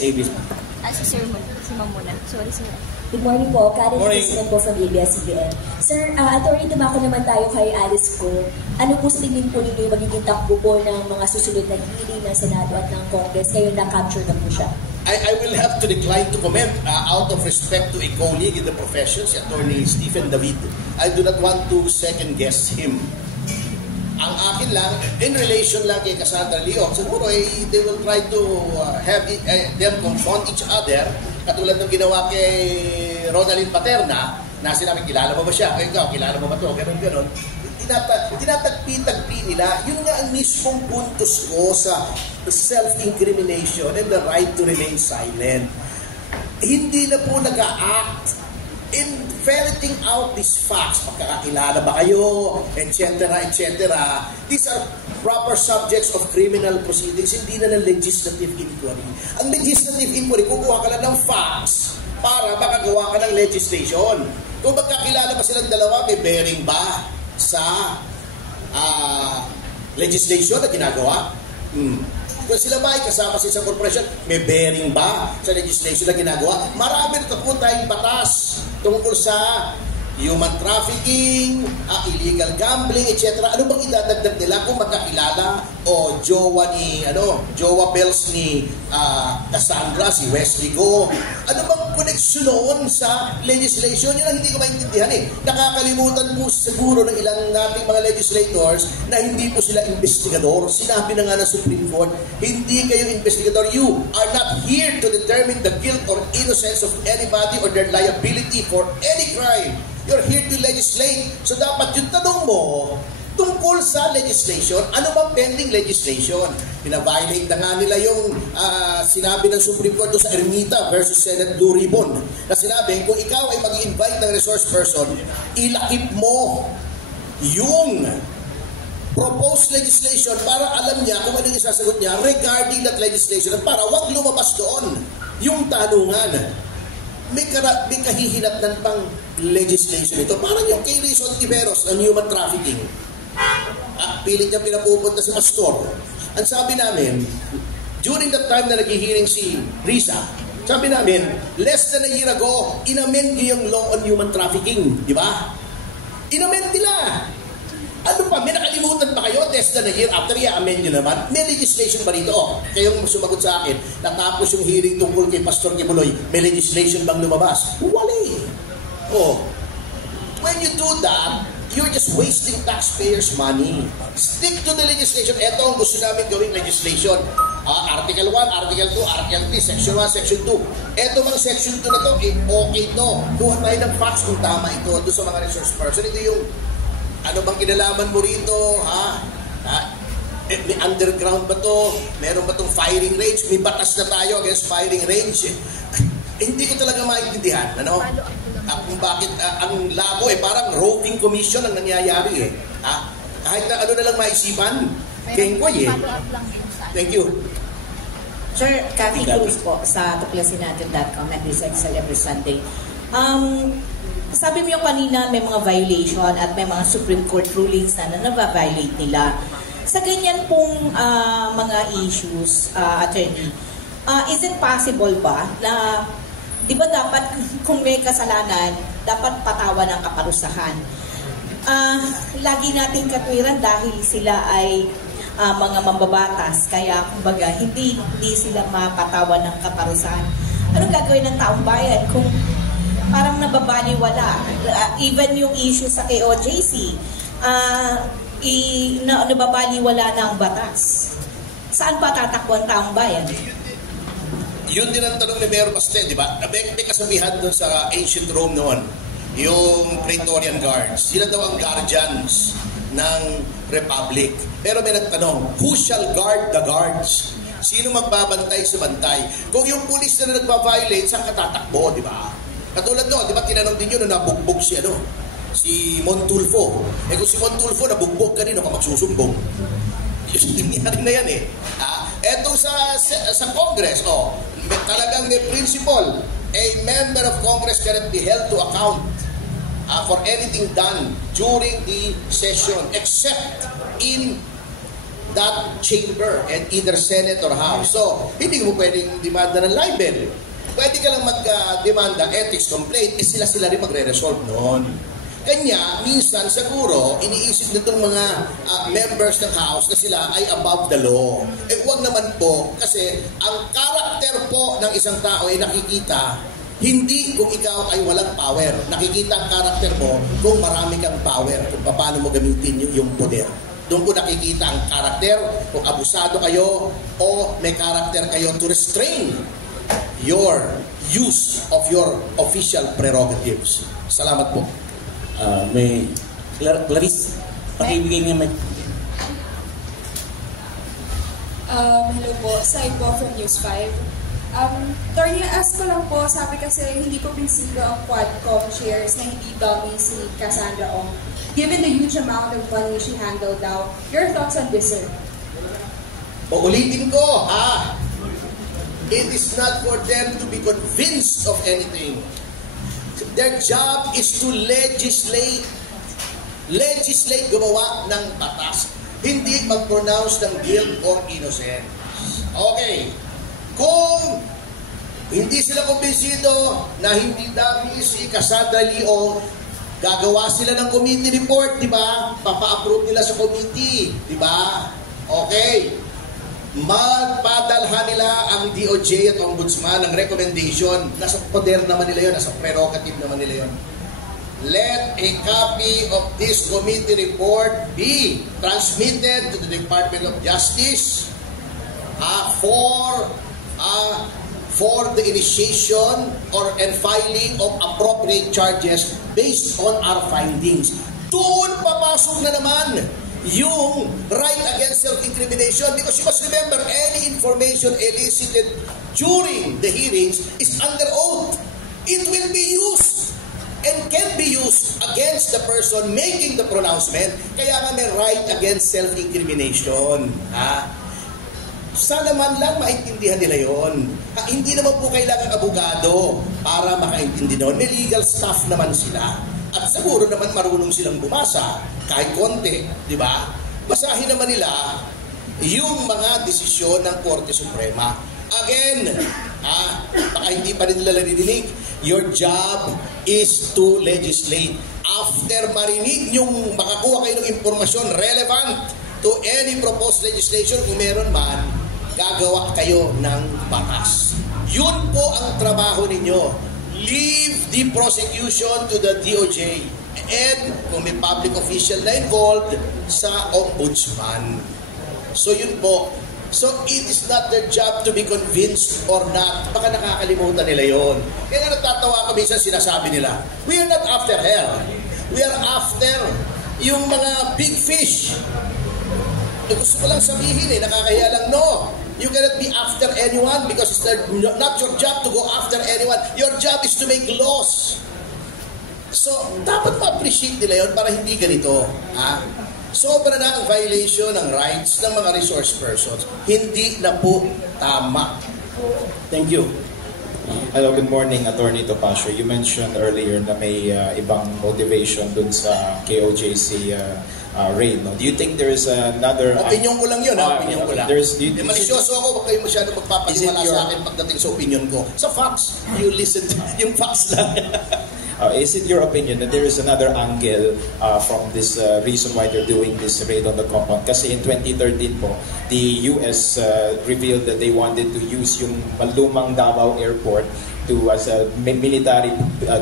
Si Sir si Ma'am muna. Sorry, sir. Good morning po. Karen Morning. President po from ABS-CBN. Sir, attorney, tumako naman tayo kay Alice ko. Ano po sa tingin po ninyo yung magiging takbo po ng mga susunod na hearing ng Senado at ng Congress? Ngayon na-capture na po siya. I will have to decline to comment out of respect to a colleague in the profession, si Attorney Stephen David. I do not want to second-guess him. Ang akin lang, in relation lang kay Cassandra Leong, siguro they will try to have them confront each other, katulad ng ginawa kay Ronaldin Paterna, na sinabi, kilala mo ba siya? Ikaw, kilala mo ba ito? Ganon. Tinatagpi-tagpi nila. Yun nga ang mismong puntos ko sa self-incrimination and the right to remain silent. Hindi na po nag-a-act in ferreting out these facts. Magkakakilala ba kayo? Etc. These are proper subjects of criminal proceedings, hindi na ng legislative inquiry. Ang legislative inquiry, kukuha ka lang ng facts para makagawa ka ng legislation. Kung magkakilala ba silang dalawa, may bearing ba sa legislation na ginagawa? Kung sila ba ay kasama sa isang corporation, may bearing ba sa legislation na ginagawa? Marami na po tayong batas tungkol sa human trafficking, illegal gambling, etc. Ano bang idadagdag nila kung magkakilala o jowa bells ni Cassandra, si Wesley Go? Ano bang connection noon sa legislation? Yun ang hindi ko maintindihan eh. Nakakalimutan po siguro ng ilang nating mga legislators na hindi po sila investigador. Sinabi na nga ng Supreme Court, hindi kayo investigador. You are not here to determine the guilt or innocence of anybody or their liability for any crime. You're here to legislate. So dapat yung tanong mo, tungkol sa legislation, ano bang pending legislation? Pinaviolate na nga nila yung sinabi ng Supreme Court sa Ermita versus Senate Blue Ribbon, na sinabi, kung ikaw ay mag-invite ng resource person, ilakip mo yung proposed legislation para alam niya kung ano yung isasagot niya regarding that legislation at para wag lumabas doon yung tanungan. May kahihinatnan pang legislation ito. Parang yung kay Rizon Tiveros ng human trafficking. Pilit niya pinapupunta sa pastor. Ang sabi namin, during that time na nag-hearing si Risa, sabi namin, less than a year ago, inamend niyo yung law on human trafficking. Di ba? Inamend nila. Ano pa? May nakalimutan pa kayo? Less than a year after i-amend nyo naman? May legislation ba dito? Kayong sumagot sa akin, natapos yung hearing tungkol kay Pastor Kibuloy, may legislation bang lumabas? Wala. When you do that, you're just wasting taxpayers' money. Stick to the legislation. Ito ang gusto namin gawing legislation. Article 1, Article 2, Article 3, Section 1, Section 2. Ito mga Section 2 na to, okay to. Kuha tayo ng facts kung tama ito doon sa mga resource person. Ito yung ano bang kinalaman mo rito? May underground ba to? Meron ba tong firing range? May batas na tayo against firing range. Hindi ko talaga maintindihan. Kung bakit ang labo parang roving commission ang nangyayari . Kahit na ano na lang maisipan. Kengkoy . Thank you. Sir, Cathy Cruz po sa tuklasinnatin.com and this every Sunday. Sabi mo yung kanina may mga violation at may mga Supreme Court rulings na naba-violate nila. Sa ganyan pong mga issues, attorney, is it possible ba na, di ba dapat kung may kasalanan, dapat patawan ng kaparusahan? Lagi nating katwiran dahil sila ay mga mambabatas, kaya kumbaga hindi sila mapatawan ng kaparusahan. Anong gagawin ng taong bayan kung parang nababaliwala? Even yung issue sa KOJC, nababaliwala na ang batas. Saan pa tatakbo ang taong bayan? Yun din ang tanong ni Mayor Baste, di ba? May kasabihan doon sa ancient Rome noon, yung Praetorian Guards. Sila daw ang guardians ng Republic. Pero may nagtanong, who shall guard the guards? Sino magbabantay sa bantay? Kung yung pulis na nagpa-violate, saan ka tatakbo, di ba? Katulad doon, di ba tinanong din yun na nabugbog si Montulfo. Kung si Montulfo nabugbog ka rin, ako magsusumbong. Yung nangyari na yan eh. Etong sa Congress, talagang may principle. A member of Congress cannot be held to account for anything done during the session except in that chamber and either Senate or House. So, hindi mo pwedeng demanda ng libel. Pwede ka lang mag-demanda ethics complaint, sila rin magre-resolve noon. Kanya, minsan siguro, iniisip nitong mga members ng House na sila ay above the law. Huwag naman po, kasi ang karakter po ng isang tao ay nakikita, hindi kung ikaw ay walang power. Nakikita ang karakter mo kung marami kang power, kung paano mo gamitin yung poder. Doon po nakikita ang karakter, kung abusado kayo o may karakter kayo to restrain your use of your official prerogatives. Salamat po. May Clarice, pakibigay nga may... Hello po, Sai po from News 5. Attorney, ask ko lang po, sabi kasi hindi ko binsigo ang Quadcom shares na hindi dummy si Cassandra Ong. Given the huge amount of money she handled now, your thoughts on this, sir? Uulitin ko, it is not for them to be convinced of anything. Their job is to legislate. Legislate, gumawa ng batas. Hindi mag-pronounce ng guilt or innocence. Okay. Kung hindi sila kumbinsido na hindi dami si Cassandra Leong, gagawa sila ng committee report, di ba? Papa-approve nila sa committee, di ba? Okay. Magpadalhan nila ang DOJ at Ombudsman ng recommendation. Nasa poder naman nila yun, nasa prerogative naman nila yun. Let a copy of this committee report be transmitted to the Department of Justice for the initiation and filing of appropriate charges based on our findings. Doon papasok na naman yung right against self-incrimination, because you must remember, any information elicited during the hearings is under oath. It will be used and can be used against the person making the pronouncement. Kaya nga may right against self-incrimination. Sana man lang maintindihan nila yon. Hindi naman po kailangan abogado para makaintindi doon. May legal staff naman sila. At siguro naman marunong silang bumasa, kahit konti, di ba? Basahin naman nila yung mga desisyon ng Korte Suprema. Again, baka hindi pa rin nila narinig, your job is to legislate. After marinig yung makakuha kayo ng impormasyon relevant to any proposed legislation, kung meron man, gagawa kayo ng batas. Yun po ang trabaho ninyo. Leave the prosecution to the DOJ and kung may public official na involved, sa Ombudsman. So yun po. So it is not their job to be convinced or not. Baka nakakalimutan nila yon. Kaya natatawa ko minsan sinasabi nila, we are not after her. We are after yung mga big fish. Gusto ko lang sabihin nakakahiya lang, no. You cannot be after anyone because it's not your job to go after anyone. Your job is to make laws. So, dapat ma-appreciate nila yun para hindi ganito. Sobra na ang violation ng rights ng mga resource persons. Hindi na po tama. Thank you. Hello, good morning, Attorney Topacio. You mentioned earlier na may ibang motivation dun sa KOJC raid. No? Do you think there is another... Opinion ko lang yun, opinion ko lang. Malisyoso ako, huwag kayo masyado magpapahimala sa akin pagdating sa opinion ko. Sa facts, you listen to yung facts lang. Is it your opinion that there is another angle from this reason why they're doing this raid on the compound? Kasi in 2013 po, the US revealed that they wanted to use yung malumang Davao Airport as a military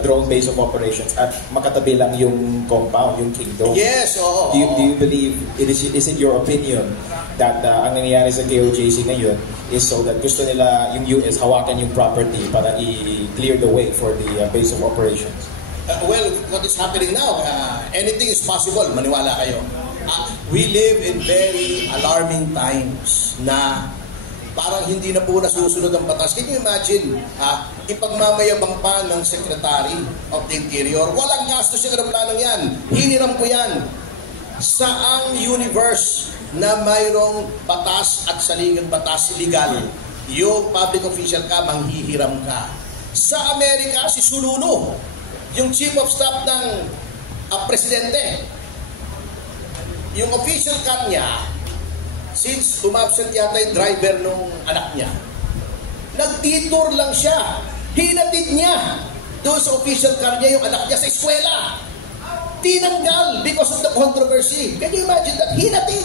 drone base of operations at makatabi lang yung compound, yung Kingdom. Yes, oo. Do you believe, is it your opinion that ang nangyayari sa KOJC ngayon is so that gusto nila yung US hawakan yung property para i-clear the way for the base of operations? Well, what is happening now, anything is possible, maniwala kayo. We live in very alarming times na parang hindi na po nasusunod ang batas. Can you imagine, ipagmamayabang pa ng Secretary of the Interior, walang gasto siya ng planong yan, hiniram ko yan. Saang universe na mayroong batas at saligang batas legal. Yung public official ka, manghihiram ka. Sa Amerika, si Sununu, yung chief of staff ng presidente, yung official car niya, since umabsent yata yung driver nung anak niya, nag-detour lang siya. Hinatid niya doon sa official car niya yung anak niya sa eskwela. Tinanggal because of the controversy. Can you imagine that? Hinatid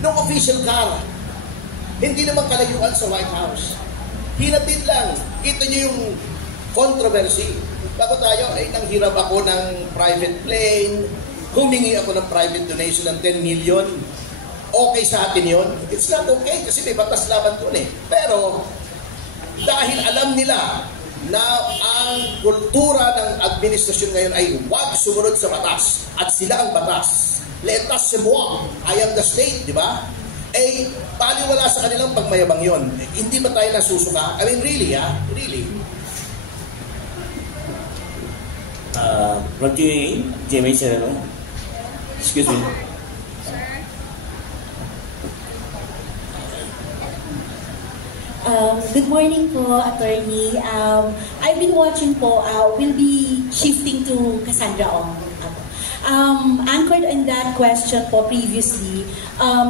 ng official car. Hindi naman kalayuan sa White House. Hinatid lang. Kita niyo yung controversy. Bago tayo, ay nanghiram ako ng private plane, humingi ako ng private donation ng 10 million. Okay sa atin yun? It's not okay kasi may batas laban doon eh. Pero dahil alam nila na ang kultura ng administrasyon ngayon ay huwag sumunod sa batas at sila ang batas. L'état c'est moi, I am the state, di ba? Eh, baliwala sa kanilang pagmayabang yun. Eh, hindi ba tayo nasusuka? I mean, really, really. From GMA Channel. Excuse me. Good morning po, attorney. I've been watching po, we'll be shifting to Cassandra Ong. Anchored in that question po previously,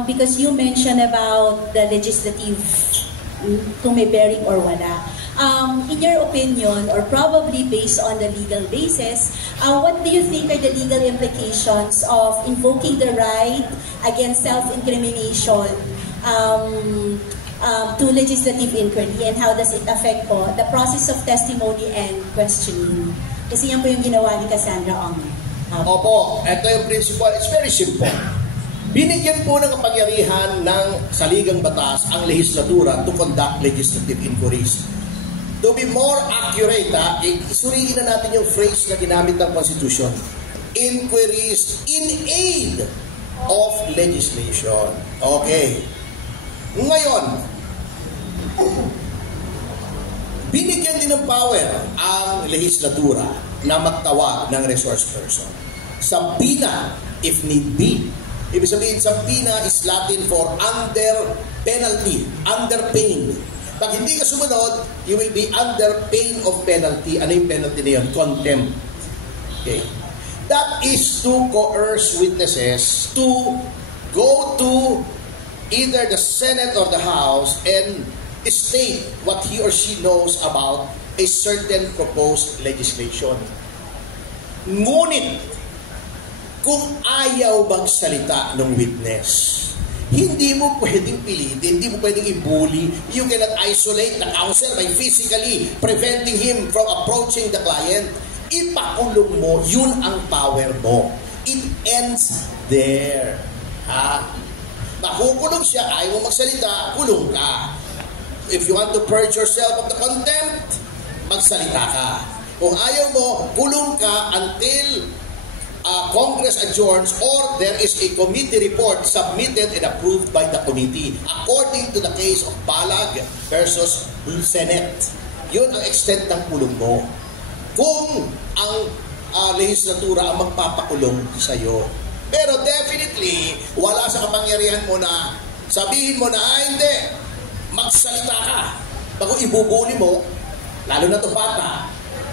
because you mentioned about the legislative, kung may bearing or wala. In your opinion, or probably based on the legal basis, what do you think are the legal implications of invoking the right against self-incrimination to legislative inquiry, and how does it affect po the process of testimony and questioning? Kasi yan po yung ginawa ni Cassandra Ong. Opo, ito yung principle. It's very simple. Binigyan po ng kapangyarihan ng saligang batas ang legislatura to conduct legislative inquiries. To be more accurate, isuriin na natin yung phrase na ginamit ng Constitution. Inquiries in aid of legislation. Okay. Ngayon, binigyan din ng power ang legislatura na magtawag ng resource person. Subpoena, if need be. Ibig sabihin, subpoena is Latin for under penalty, under pain. Pag hindi ka sumunod, you will be under pain of penalty. Ano yung penalty na yun? Contempt. Okay. That is to coerce witnesses to go to either the Senate or the House and state what he or she knows about a certain proposed legislation. Ngunit, kung ayaw magsalita ng witness, hindi mo pwedeng pilitin, hindi mo pwedeng i-bully. You cannot isolate the counsel by physically preventing him from approaching the client. Ipakulong mo, yun ang power mo. It ends there. Makukulong siya, ayaw mo magsalita, kulong ka. If you want to purge yourself of the contempt, magsalita ka. Kung ayaw mo, kulong ka until Congress adjourns or there is a committee report submitted and approved by the committee according to the case of Balag versus Senate. Yun ang extent ng kulong mo. Kung ang legislatura ang magpapakulong sa iyo. Pero definitely, wala sa kapangyarihan mo na sabihin mo na, hindi, magsalita ka. Bago ibubuli mo, lalo na ito bata,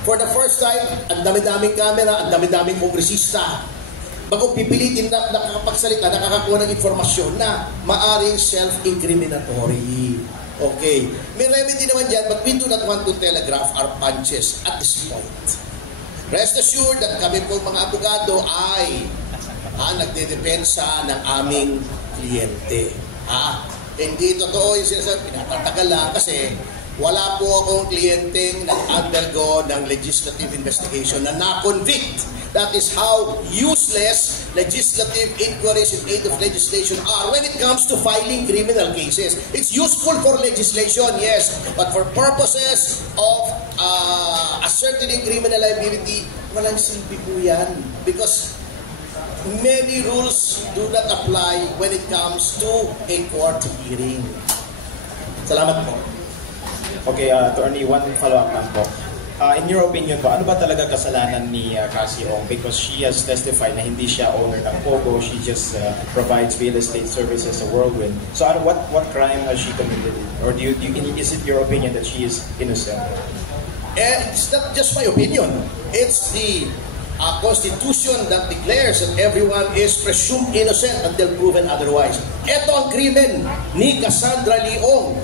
for the first time, ang dami-daming camera, ang dami-daming kongresista. Bago pipilitin na nakakapagsalita, nakakakuha ng informasyon na maaring self-incriminatory. Okay. May remedy naman dyan, but we do not want to telegraph our punches at this point. Rest assured that kami po mga abogado ay nagdedepensa ng aming kliyente. Hindi totoo yung sinasabi, pinatatagal lang kasi wala po akong kliyenteng nag-undergo ng legislative investigation na na-convict. That is how useless legislative inquiries in aid of legislation are when it comes to filing criminal cases. It's useful for legislation, yes, but for purposes of ascertaining criminal liability, walang silbi po yan. Because many rules do not apply when it comes to a court hearing. Salamat po. Okay, Attorney, one follow-up lang po. in your opinion po, ano ba talaga kasalanan ni Cassie Ong? Because she has testified na hindi siya owner ng Pogo, she just provides real estate services sa Whirlwind. So what crime has she committed? Or is it your opinion that she is innocent? It's not just my opinion. It's the Constitution that declares that everyone is presumed innocent until proven otherwise. Ito ang krimen ni Cassandra Leong.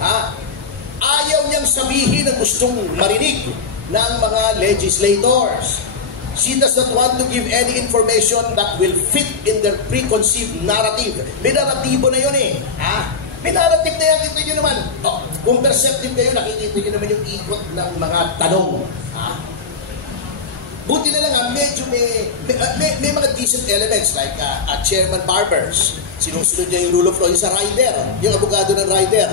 Ayaw niyang sabihin ang gustong marinig ng mga legislators. She does not want to give any information that will fit in their preconceived narrative. May naratibo na yun eh. May narrative na yan, kita nyo naman. Kung perceptive kayo, nakikita nyo naman yung ikot ng mga tanong. Buti na lang, medyo may mga decent elements like Chairman Barbers. Sinusunod niya yung rule of law, yung sa rider, yung abogado ng rider.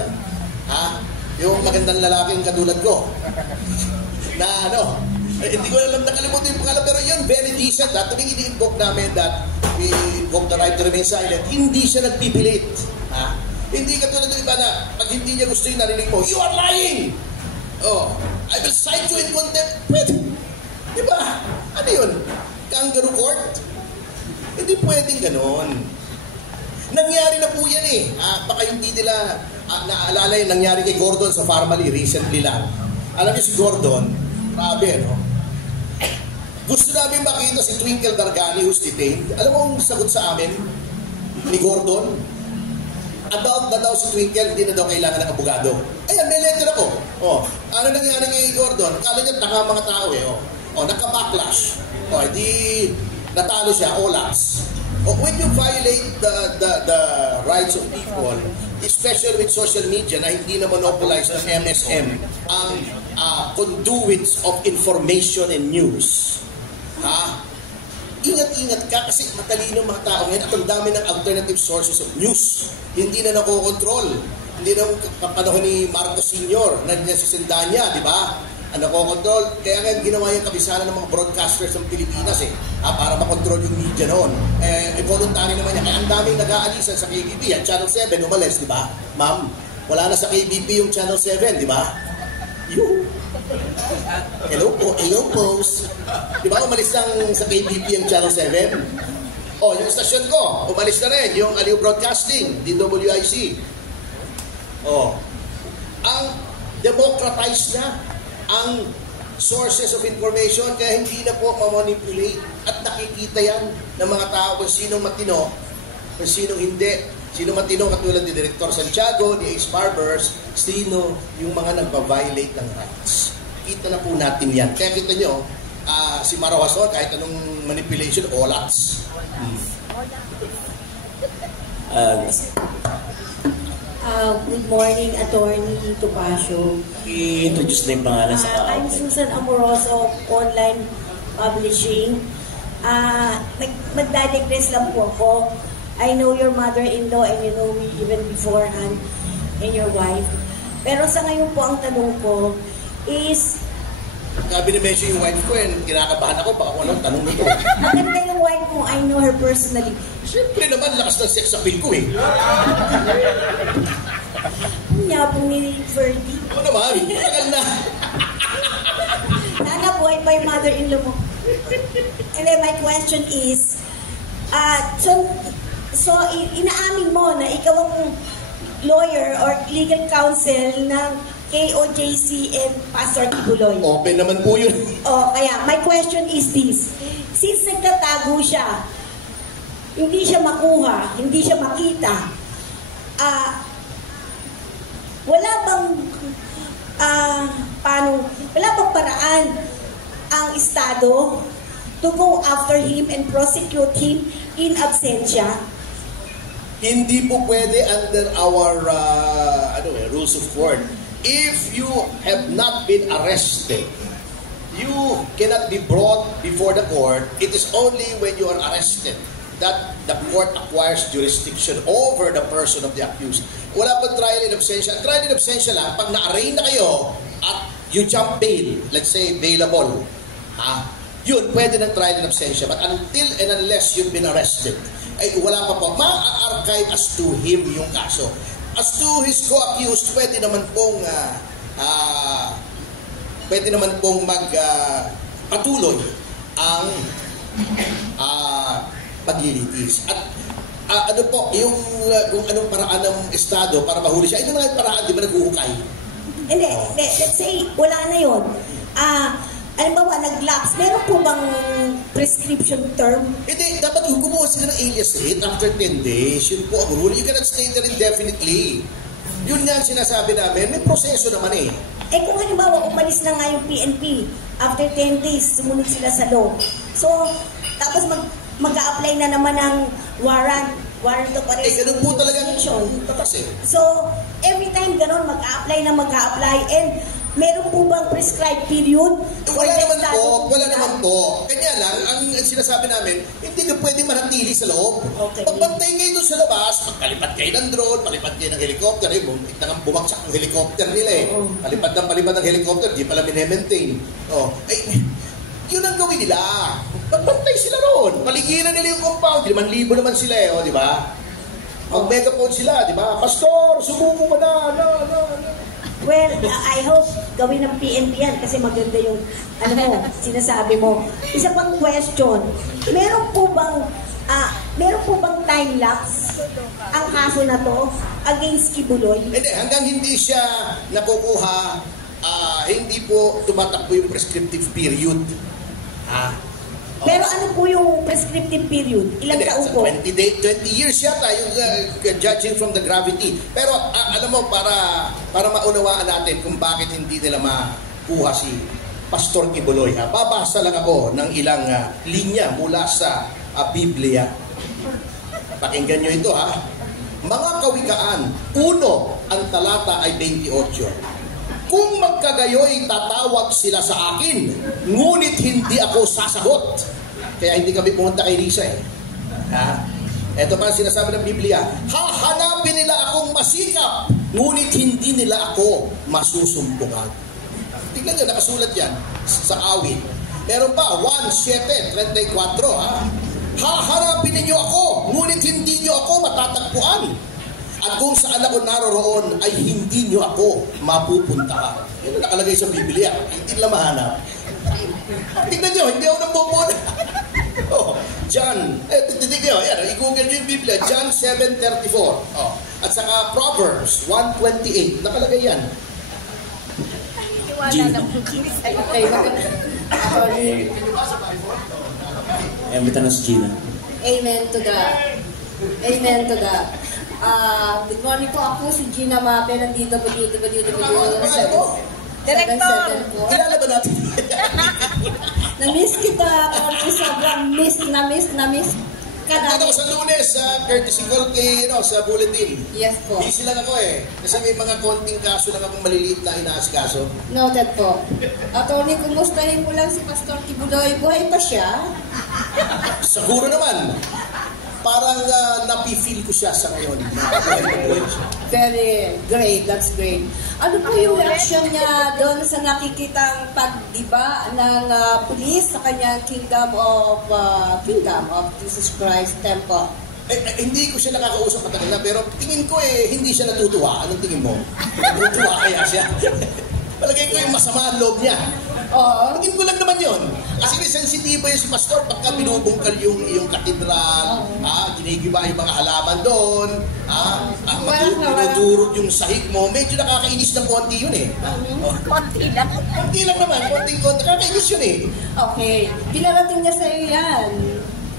Yung magandang lalaking katulad ko. Na hindi ko alam, nakalimutan yung pangalan, pero yun, very decent. Tuwing ini-invoke namin that we invoke the right to remain silent, hindi siya nagpipilit. Hindi katulad ng iba na pag hindi niya gusto yung narinig mo, you are lying! I will cite you in contempt. Pwede. Diba? Ano yun? Kangaroo court? Hindi pwedeng ganon. Nangyari na po yan eh. Baka hindi nila naalala yung nangyari kay Gordon sa Farmally recently lang. Alam niyo si Gordon, grabe, no? Gusto namin makita si Twinkle Dargani who's detained. Alam mo ang sagot sa amin ni Gordon? About na daw si Twinkle, hindi na daw kailangan ng abogado. Ayan, may letter ako. Ano nangyari kay Gordon? Akala niya tanga mga tao eh. Naka-backlash. Di natalo siya, olaps. When you violate the rights of people, especially with social media na hindi na monopolize ng MSM ang conduits of information and news. Ingat-ingat ka kasi matalino mga tao ngayon at ang dami ng alternative sources of news. Hindi na nakokontrol. Hindi na panahon ni Marcos Sr. nandiyan si Sendanya, di ba? Nakokontrol. Kaya nga ginawa yung kabisanan ng mga broadcasters ng Pilipinas para makontrol yung media noon. Voluntary naman yan. Kaya ang daming nag-aalisan sa KBP. Yan, Channel 7 umalis, di ba? Ma'am, wala na sa KBP yung Channel 7, di ba? Hello post. Di ba umalis lang sa KBP yung Channel 7? Yung stasyon ko, umalis na rin. Yung Aliw Broadcasting, DWIC. Ang democratize na ang sources of information, kaya hindi na po ma-manipulate at nakikita yan ng mga tao kung sinong matino, kung sinong hindi. Sino matino katulad ni Director Santiago, ni Ace Barbers, sino yung mga nagpa-violate ng rights. Kita na po natin yan. Kaya kita nyo, si Maro Hason, kahit anong manipulation, olats. Good morning, Attorney Topacio. I-introduce na yung pangalan sa I'm Susan Amoroso, Online Publishing. Magdadigress lang po ako. I know your mother-in-law and you know me even beforehand and your wife. Pero sa ngayon po ang tanong ko is... Sabi na mention yung wife ko kinakabahan ako, baka kung anong tanong nito. Maganda yung wife mo, I know her personally. Siyempre naman, lakas ng sex appeal ko eh. Ang yabong ni Ferdy. Ako naman, tagal na. Sana buhay pa yung mother-in-law mo. And then my question is, so inaamin mo na ikaw ang lawyer or legal counsel ng KOJC and Pastor Kibuloy. Open naman po yun. Kaya my question is this. Since nagtatago siya, hindi siya makuha, hindi siya makita, wala bang paraan ang Estado to go after him and prosecute him in absentia? Hindi po pwede under our rules of court. If you have not been arrested, you cannot be brought before the court. It is only when you are arrested that the court acquires jurisdiction over the person of the accused. Wala pang trial in absentia. Trial in absentia lang, pag na-arraign na kayo at you jump bail, let's say bailable, yun, pwede ng trial in absentia. But until and unless you've been arrested, ay wala pa po. Ma-archive as to him yung kaso. As to his co-accused, pwede naman pong pwede naman pong patuloy ang paglilitis. At ano po, yung kung anong paraan ng Estado para mahuli siya, ito na yung paraan, di ba naghuhukay? Hindi, let's say, wala na yun. Halimbawa, nag-lapse, meron po bang prescription term? Hindi, dapat gumawa sila ng alias rate after 10 days. Yun po ang rule. You cannot stay there indefinitely. Yun nga ang sinasabi namin, may proseso naman eh. Eh kung halimbawa, umalis na nga yung PNP, after 10 days, sumunod sila sa law. So, tapos mag-a-apply na naman ng warrant of arrest. Ganun po talagang patas eh. So, every time ganun, mag-a-apply, and meron po bang prescribed period? Wala naman po. Kanya lang, ang sinasabi namin, hindi na pwede manatili sa loob. Okay. Pagbantay kayo doon sa labas, magkalipad kayo ng drone, palipad kayo ng helicopter, biglang bumagsak ang helicopter nila eh. Palipad ng helicopter, di pala minemaintain. Yun ang gawin nila. Pagbantay sila roon. Paligiran nila yung compound. 5,000 naman sila eh, di ba? Mag-megaphone sila, di ba? Pastor, subuko mo na. Well, I hope gawin ng PNP yan kasi maganda yung sinasabi mo. Isa pang question, meron po bang time lapse ang kaso na to against Kibuloy? Hindi, hanggang hindi siya nakukuha, hindi po tumatakbo yung prescriptive period. Pero ano po yung prescriptive period? Ilang taon po? 20 years yata yung judging from the gravity. Pero alam mo, para maunawaan natin kung bakit hindi nila makuha si Pastor Kibuloy. Babasa lang ako ng ilang linya mula sa Biblia. Pakinggan nyo ito ha. Mga Kawikaan, 1, ang talata ay 28. Kung magkagayoy, tatawag sila sa akin, ngunit hindi ako sasagot. Kaya hindi kami pumunta kay Risa eh. Ito pa ang sinasabi ng Biblia, hahanapin nila akong masikap, ngunit hindi nila ako masusumpungan. Tignan nyo, nakasulat yan sa awit. Meron pa, 1:7:34 hahanapin ninyo ako, ngunit hindi nyo ako matatagpuan. At kung saan ako naroroon ay hindi nyo ako mapupuntahan. Yan ang nakalagay sa Biblia. Hindi nila mahanap. Tignan nyo, hindi ako nagpupunta. John, titignan nyo, i-google nyo yung Biblia. John 7:34. At saka Proverbs 1:28. Nakalagay yan. Wala na po. Bitan si Gina. Amen to that. Amen to that. Good morning po, ako si Gina Mape ng DWWW777 po. Kilala ba natin? Na-miss kita, kasi sobrang na-miss. Nandito ko sa Lunes, courtesy call kay, sa bulletin. Yes po. Busy lang ako eh. Kasi may mga konting kaso lang akong maliliit na inaasikaso. Noted po. Attorney, kumustahin mo lang si Pastor Kibuloy. Buhay pa siya? Siguro naman. Parang napifeel ko siya sa ngayon. Very great. That's great. Ano po yung reaction niya doon sa nakikitang pagdiba ng pulis sa kanyang Kingdom of Jesus Christ Temple? Hindi ko siya nakakausap matagal na, pero tingin ko hindi siya natutuwa. Anong tingin mo? Natutuwa kaya siya? Palagay ko yung masama ang loob niya. Tingin ko lang naman yun. Kasi may sensitibo yung si Pastor pagka binubungkal yung katedral, ginigiba yung mga halaman doon, dinudurog yung sahig mo, medyo nakakainis ng konti yun eh. Konti lang. Konti lang naman, konting-konti. Nakakainis yun eh. Okay. Pinarating niya sa iyo yan.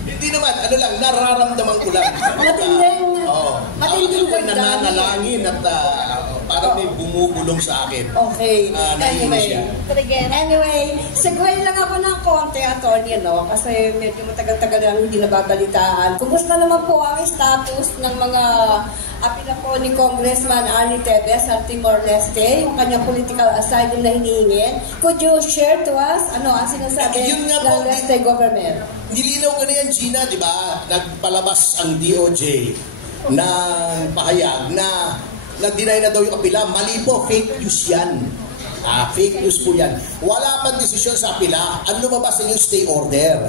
Hindi naman, nararamdaman ko lang. Matinding damdamin. Nananalangin at parang may bumubulong sa akin. Okay. Anyway, segue lang ako ng konti, attorney, kasi medyo matagal-tagal lang hindi nababalitaan. Kumusta naman po ang status ng mga apila po ni Congressman Arnie Tevez at Timor-Leste, yung kanyang political asylum na hinihingi? Could you share to us ano ang sinasabi ng Leste government? Nilinaw ko na yan, Gina, di ba? Nagpalabas ang DOJ ng pahayag na nag-deny na daw yung apila. Mali po, fake news yan. Fake news po yan. Wala pang desisyon sa apila. Ang lumabas na yung stay order.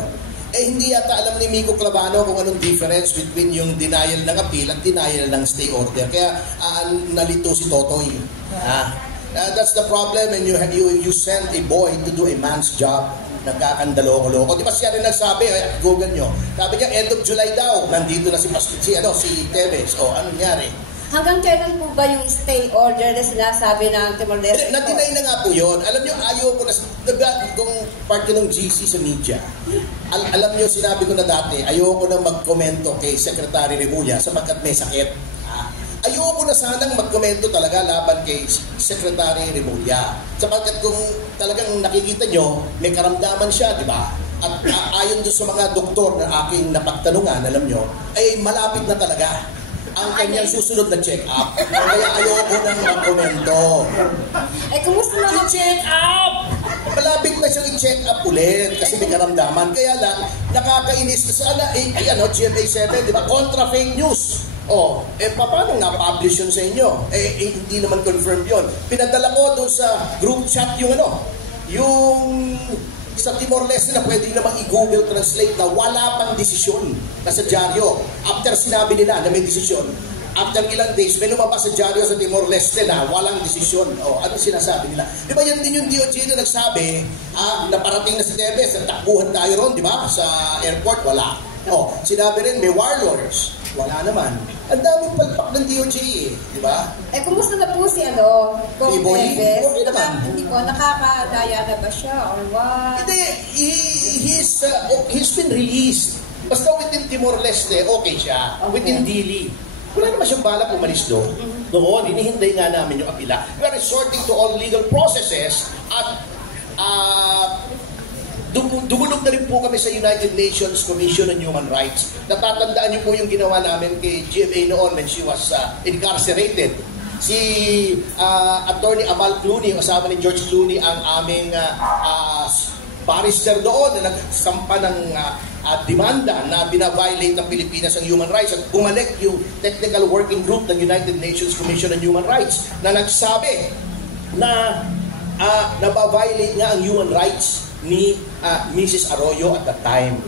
Hindi yata alam ni Miko Clavano kung anong difference between yung denial ng appeal at denial ng stay order. Kaya nalito si Totoy. That's the problem, and you send a boy to do a man's job. Nagkakandaloko-loko. Di ba siya rin nagsabi, Google nyo, sabi niya, end of July daw, nandito na si Tevez. O, ano nangyari? Hanggang kailan po ba yung stay order na sinasabi ng Timor-Leste? Na-deny na nga po yun. Alam nyo, ayaw ko na, kung part ng GC sa media, alam nyo, sinabi ko na dati, ayaw ko na magkomento kay Secretary Remulla sapagkat may sakit. Ayoko na sanang magkomento talaga laban kay Secretary Remulla. Sapagkat kung talagang nakikita nyo, may karamdaman siya, di ba? At ayon doon sa mga doktor na aking napagtanungan, alam nyo, ay malapit na talaga ang kanyang susunod na check-up. Kaya ayoko nang magkomento. Kumusta na check up? Malapit na siyang i-check up ulit kasi may karamdaman. Kaya lang, nakakainis na sana, GMA7, di ba? Contra fake news. Paano nga-publish yun sa inyo? Hindi naman confirmed yun. Pinadala ko doon sa group chat yung sa Timor-Leste na pwede namang i-Google Translate na wala pang desisyon na sa dyaryo. After sinabi nila na may desisyon, after ilang days, may lumabas sa dyaryo sa Timor-Leste na walang desisyon. Ano sinasabi nila? Di ba yan din yung DOJ na nagsabi, na parating na si Tevez, takbuhan tayo ron, di ba? Sa airport, wala. Sinabi rin, may warlords. Wala naman. Ang daming palpak ng DOJ di ba? Kumusta na po si Kong Tevez? Okay naman. Hindi ko, nakakadaya na ba siya or what? Hindi, he's been released. Basta within Timor-Leste, okay siya. Within Dili. Wala naman siyang balak umalis doon. Doon, hinihintay nga namin yung apila. We are resorting to all legal processes at dumulog na rin po kami sa United Nations Commission on Human Rights. Natatandaan niyo po yung ginawa namin kay GMA noon when she was incarcerated. Si Attorney Amal Clooney, kasama ni George Clooney, ang aming barrister doon na nagsampa ng demanda na binaviolate ng Pilipinas ang human rights at bumalik yung Technical Working Group ng United Nations Commission on Human Rights na nagsabi na nabaviolate nga ang human rights ni Mrs. Arroyo at that time.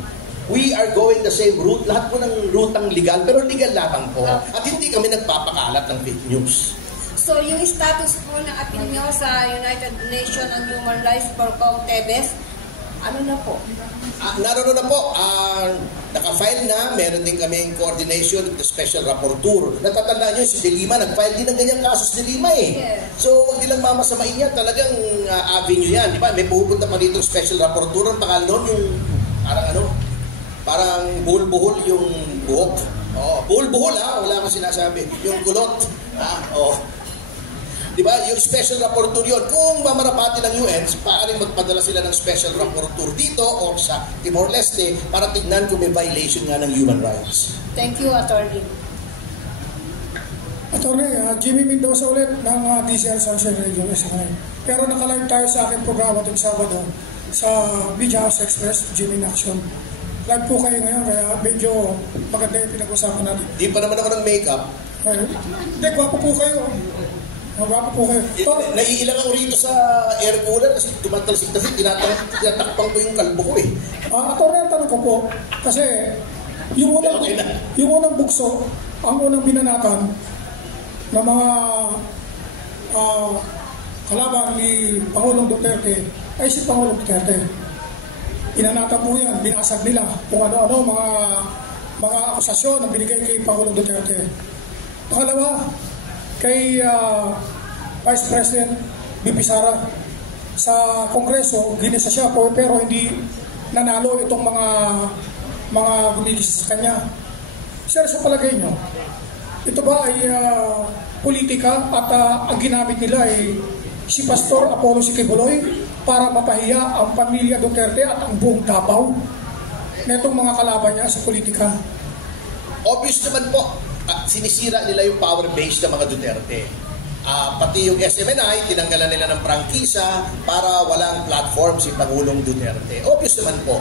We are going the same route. Lahat po ng rutang legal, pero legal lamang po. At hindi kami nagpapakalat ng fake news. So, yung status po ng appeal nyo sa United Nations on Human Rights for Kong Tevez, ano na po? Naroon na po. Naka-file na. Meron din kaming coordination with the Special Rapporteur. Natatandaan nyo, si De Lima, nag-file din ng ganyang kaso si De Lima Yeah. So, huwag nilang mamasamain yan. Talagang avenue yan. Di ba? May pupunta pa dito Special Rapporteur. Ang pangalan nun, yung parang buhol-buhol yung buhok. Buhol-buhol wala akong sinasabi. Yung kulot. Diba? Yung special rapporteur yun. Kung mamarapati ng UN, paaaring magpadala sila ng special rapporteur dito o sa Timor-Leste para tignan kung may violation nga ng human rights. Thank you, Attorney. Attorney, Jimmy Mendoza ulit ng DCL Sunshine Radio SNI. Pero nakalive tayo sa aking programa itong Sabado sa Media House Express, Jimmy in Action. Live po kayo ngayon, kaya medyo maganda yung pinag-usapan natin. Di pa naman ako ng makeup. Hindi, gwapo po kayo. Gwapo po kayo. Naiilang ako rito sa air cooler kasi tumatalsik kasi tinatakpang ko yung kalbo ko Attorney, ang tanong ko po, kasi yung unang bugso, ang unang binanatan ng mga kalaban ni Pangulong Duterte ay si Pangulong Duterte. Inanatan po yan, binasag nila kung ano-ano mga akusasyon na binigay kay Pangulong Duterte. Pangalawa, kay Vice President BP Sara sa Kongreso, ginisa siya po pero hindi nanalo itong mga gumigis sa kanya. Sir, sa palagay nyo, ito ba ay politika at ang ginamit nila ay si Pastor Apollo Sikibuloy para mapahiya ang pamilya Duterte at ang buong Davao na itong mga kalaban niya sa politika? Obvious naman po, sinisira nila yung power base ng mga Duterte. Pati yung SMNI, tinanggalan nila ng prangkisa para walang platform si Pangulong Duterte. Obvious naman po.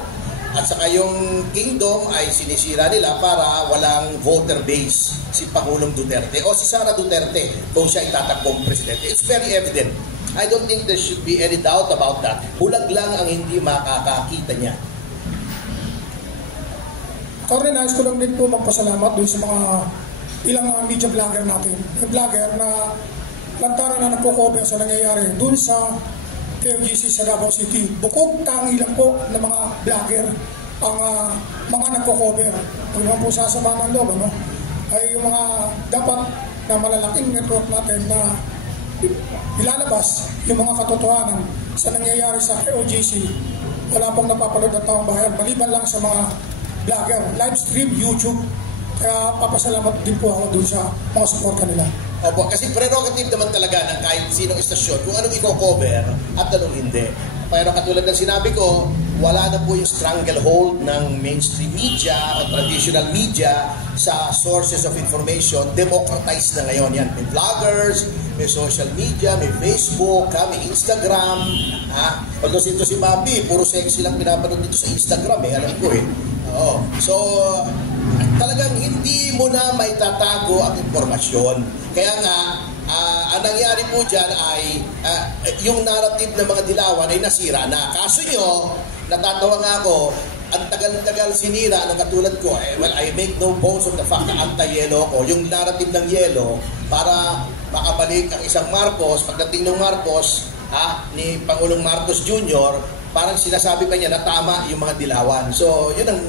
At saka yung kingdom ay sinisira nila para walang voter base si Pangulong Duterte o si Sara Duterte kung siya itatakbong presidente. It's very evident. I don't think there should be any doubt about that. Bulag lang ang hindi makakakita niya. Attorney, nais ko lang din po magpasalamat doon sa mga ilang media vlogger natin. Yung vlogger na lantaran na nagko-cover sa nangyayari doon sa KOGC sa Davao City. Bukod tangi lang po ng mga vlogger ang mga nagko-cover. Pag naman po sasama ng loob, ay yung mga dapat na malalaking network natin na ilalabas yung mga katotohanan sa nangyayari sa KOGC. Wala pong napapanood ng taong bayan, maliban lang sa mga vlogger, live stream, YouTube. Kaya papasalamat din po ako dun sa mga suporta nila. Opo, kasi prerogative naman talaga ng kahit sinong istasyon kung anong i-cover at anong hindi. Pero katulad ng sinabi ko, wala na po yung stranglehold ng mainstream media o traditional media sa sources of information. Democratized na ngayon yan. May vloggers, may social media, may Facebook, may Instagram. Although ito si Bobby, puro sexy lang pinapanood dito sa Instagram alam ko Oo. So, talagang hindi mo na maitatago ang impormasyon. Kaya nga, ang nangyari po dyan ay yung narrative ng mga dilawan ay nasira na. Kaso nyo, natatawa nga ako, ang tagal-tagal sinira ng katulad ko, well, I make no bones of the fact na anti-yelo ko, yung narrative ng yelo para makabalik ang isang Marcos, pagdating ng Marcos, ni Pangulong Marcos Jr., parang sinasabi pa niya na tama yung mga dilawan. So, yun ang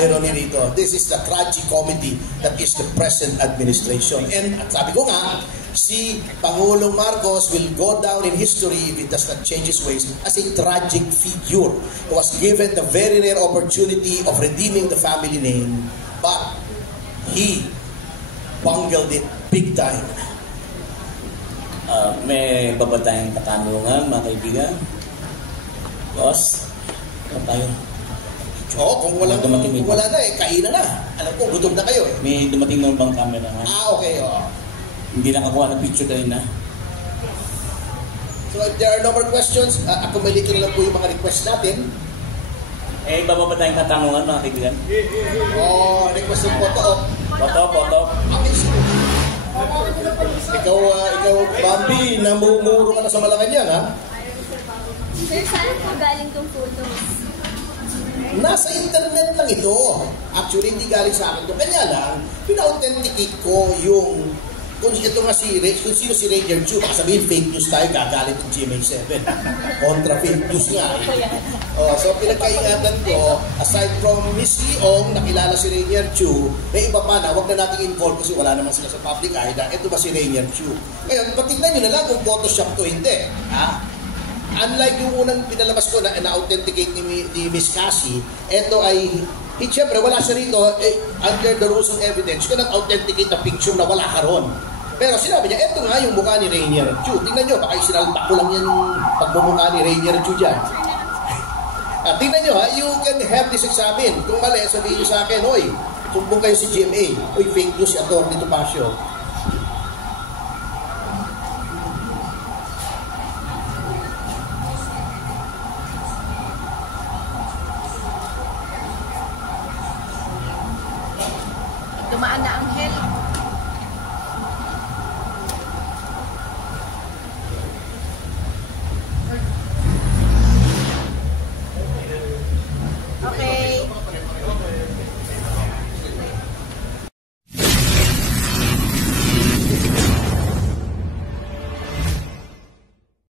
irony rito. This is the tragicomedy that is the present administration. And sabi ko nga, si Pangulong Marcos will go down in history if he does not change his ways as a tragic figure who was given the very rare opportunity of redeeming the family name, but he bungled it big time. May babatayang katanungan, mga kaibigan. Boss, ano tayo? Oo, kung wala na kainan na. Alam ko, gutom na kayo May dumating na bang camera nga? Okay, Hindi nakakuha ng picture kanina. So if there are no more questions, accumulate na lang po yung mga request natin. Baba tayong katanungan, mga kaibigan? Request ng photo. Photo. Ikaw, Bambi, namumuro ka na sa Malacanang, ha? Sir, saan po galing tong photos? Nasa internet lang ito. Actually, hindi galing sa akin ito. Kanya lang, pina-authenticate ko yung kung ito nga kung sino si Ranger Chu. Baka sabihin, fake news tayo, gagalit ng GMA7. Kontra fake news nga. So, pinagkaingatan ko, aside from Miss Leong, nakilala si Ranger Chu, may iba pa na, huwag na natin involve kasi wala naman sila sa public eye. Ito ba si Ranger Chu? Ngayon, patignan nyo na lang kung Photoshop to hindi. Unlike yung unang pinalabas ko na na-authenticate ni Miss Cassie, ito ay, siyempre wala siya rito, under the rules of evidence, you cannot authenticate the picture na wala ka ron. Pero sinabi niya, ito nga yung mukha ni Rainier Chu. Tingnan nyo, baka isinalpak ko lang yan yung pagmumukha ni Rainier Chu dyan. Tingnan nyo you can have this examine. Kung mali, sabihin nyo sa akin, oy, sumbong kayo si GMA. Oy, fake news si Atty. Topacio. Dumaan na Anghel.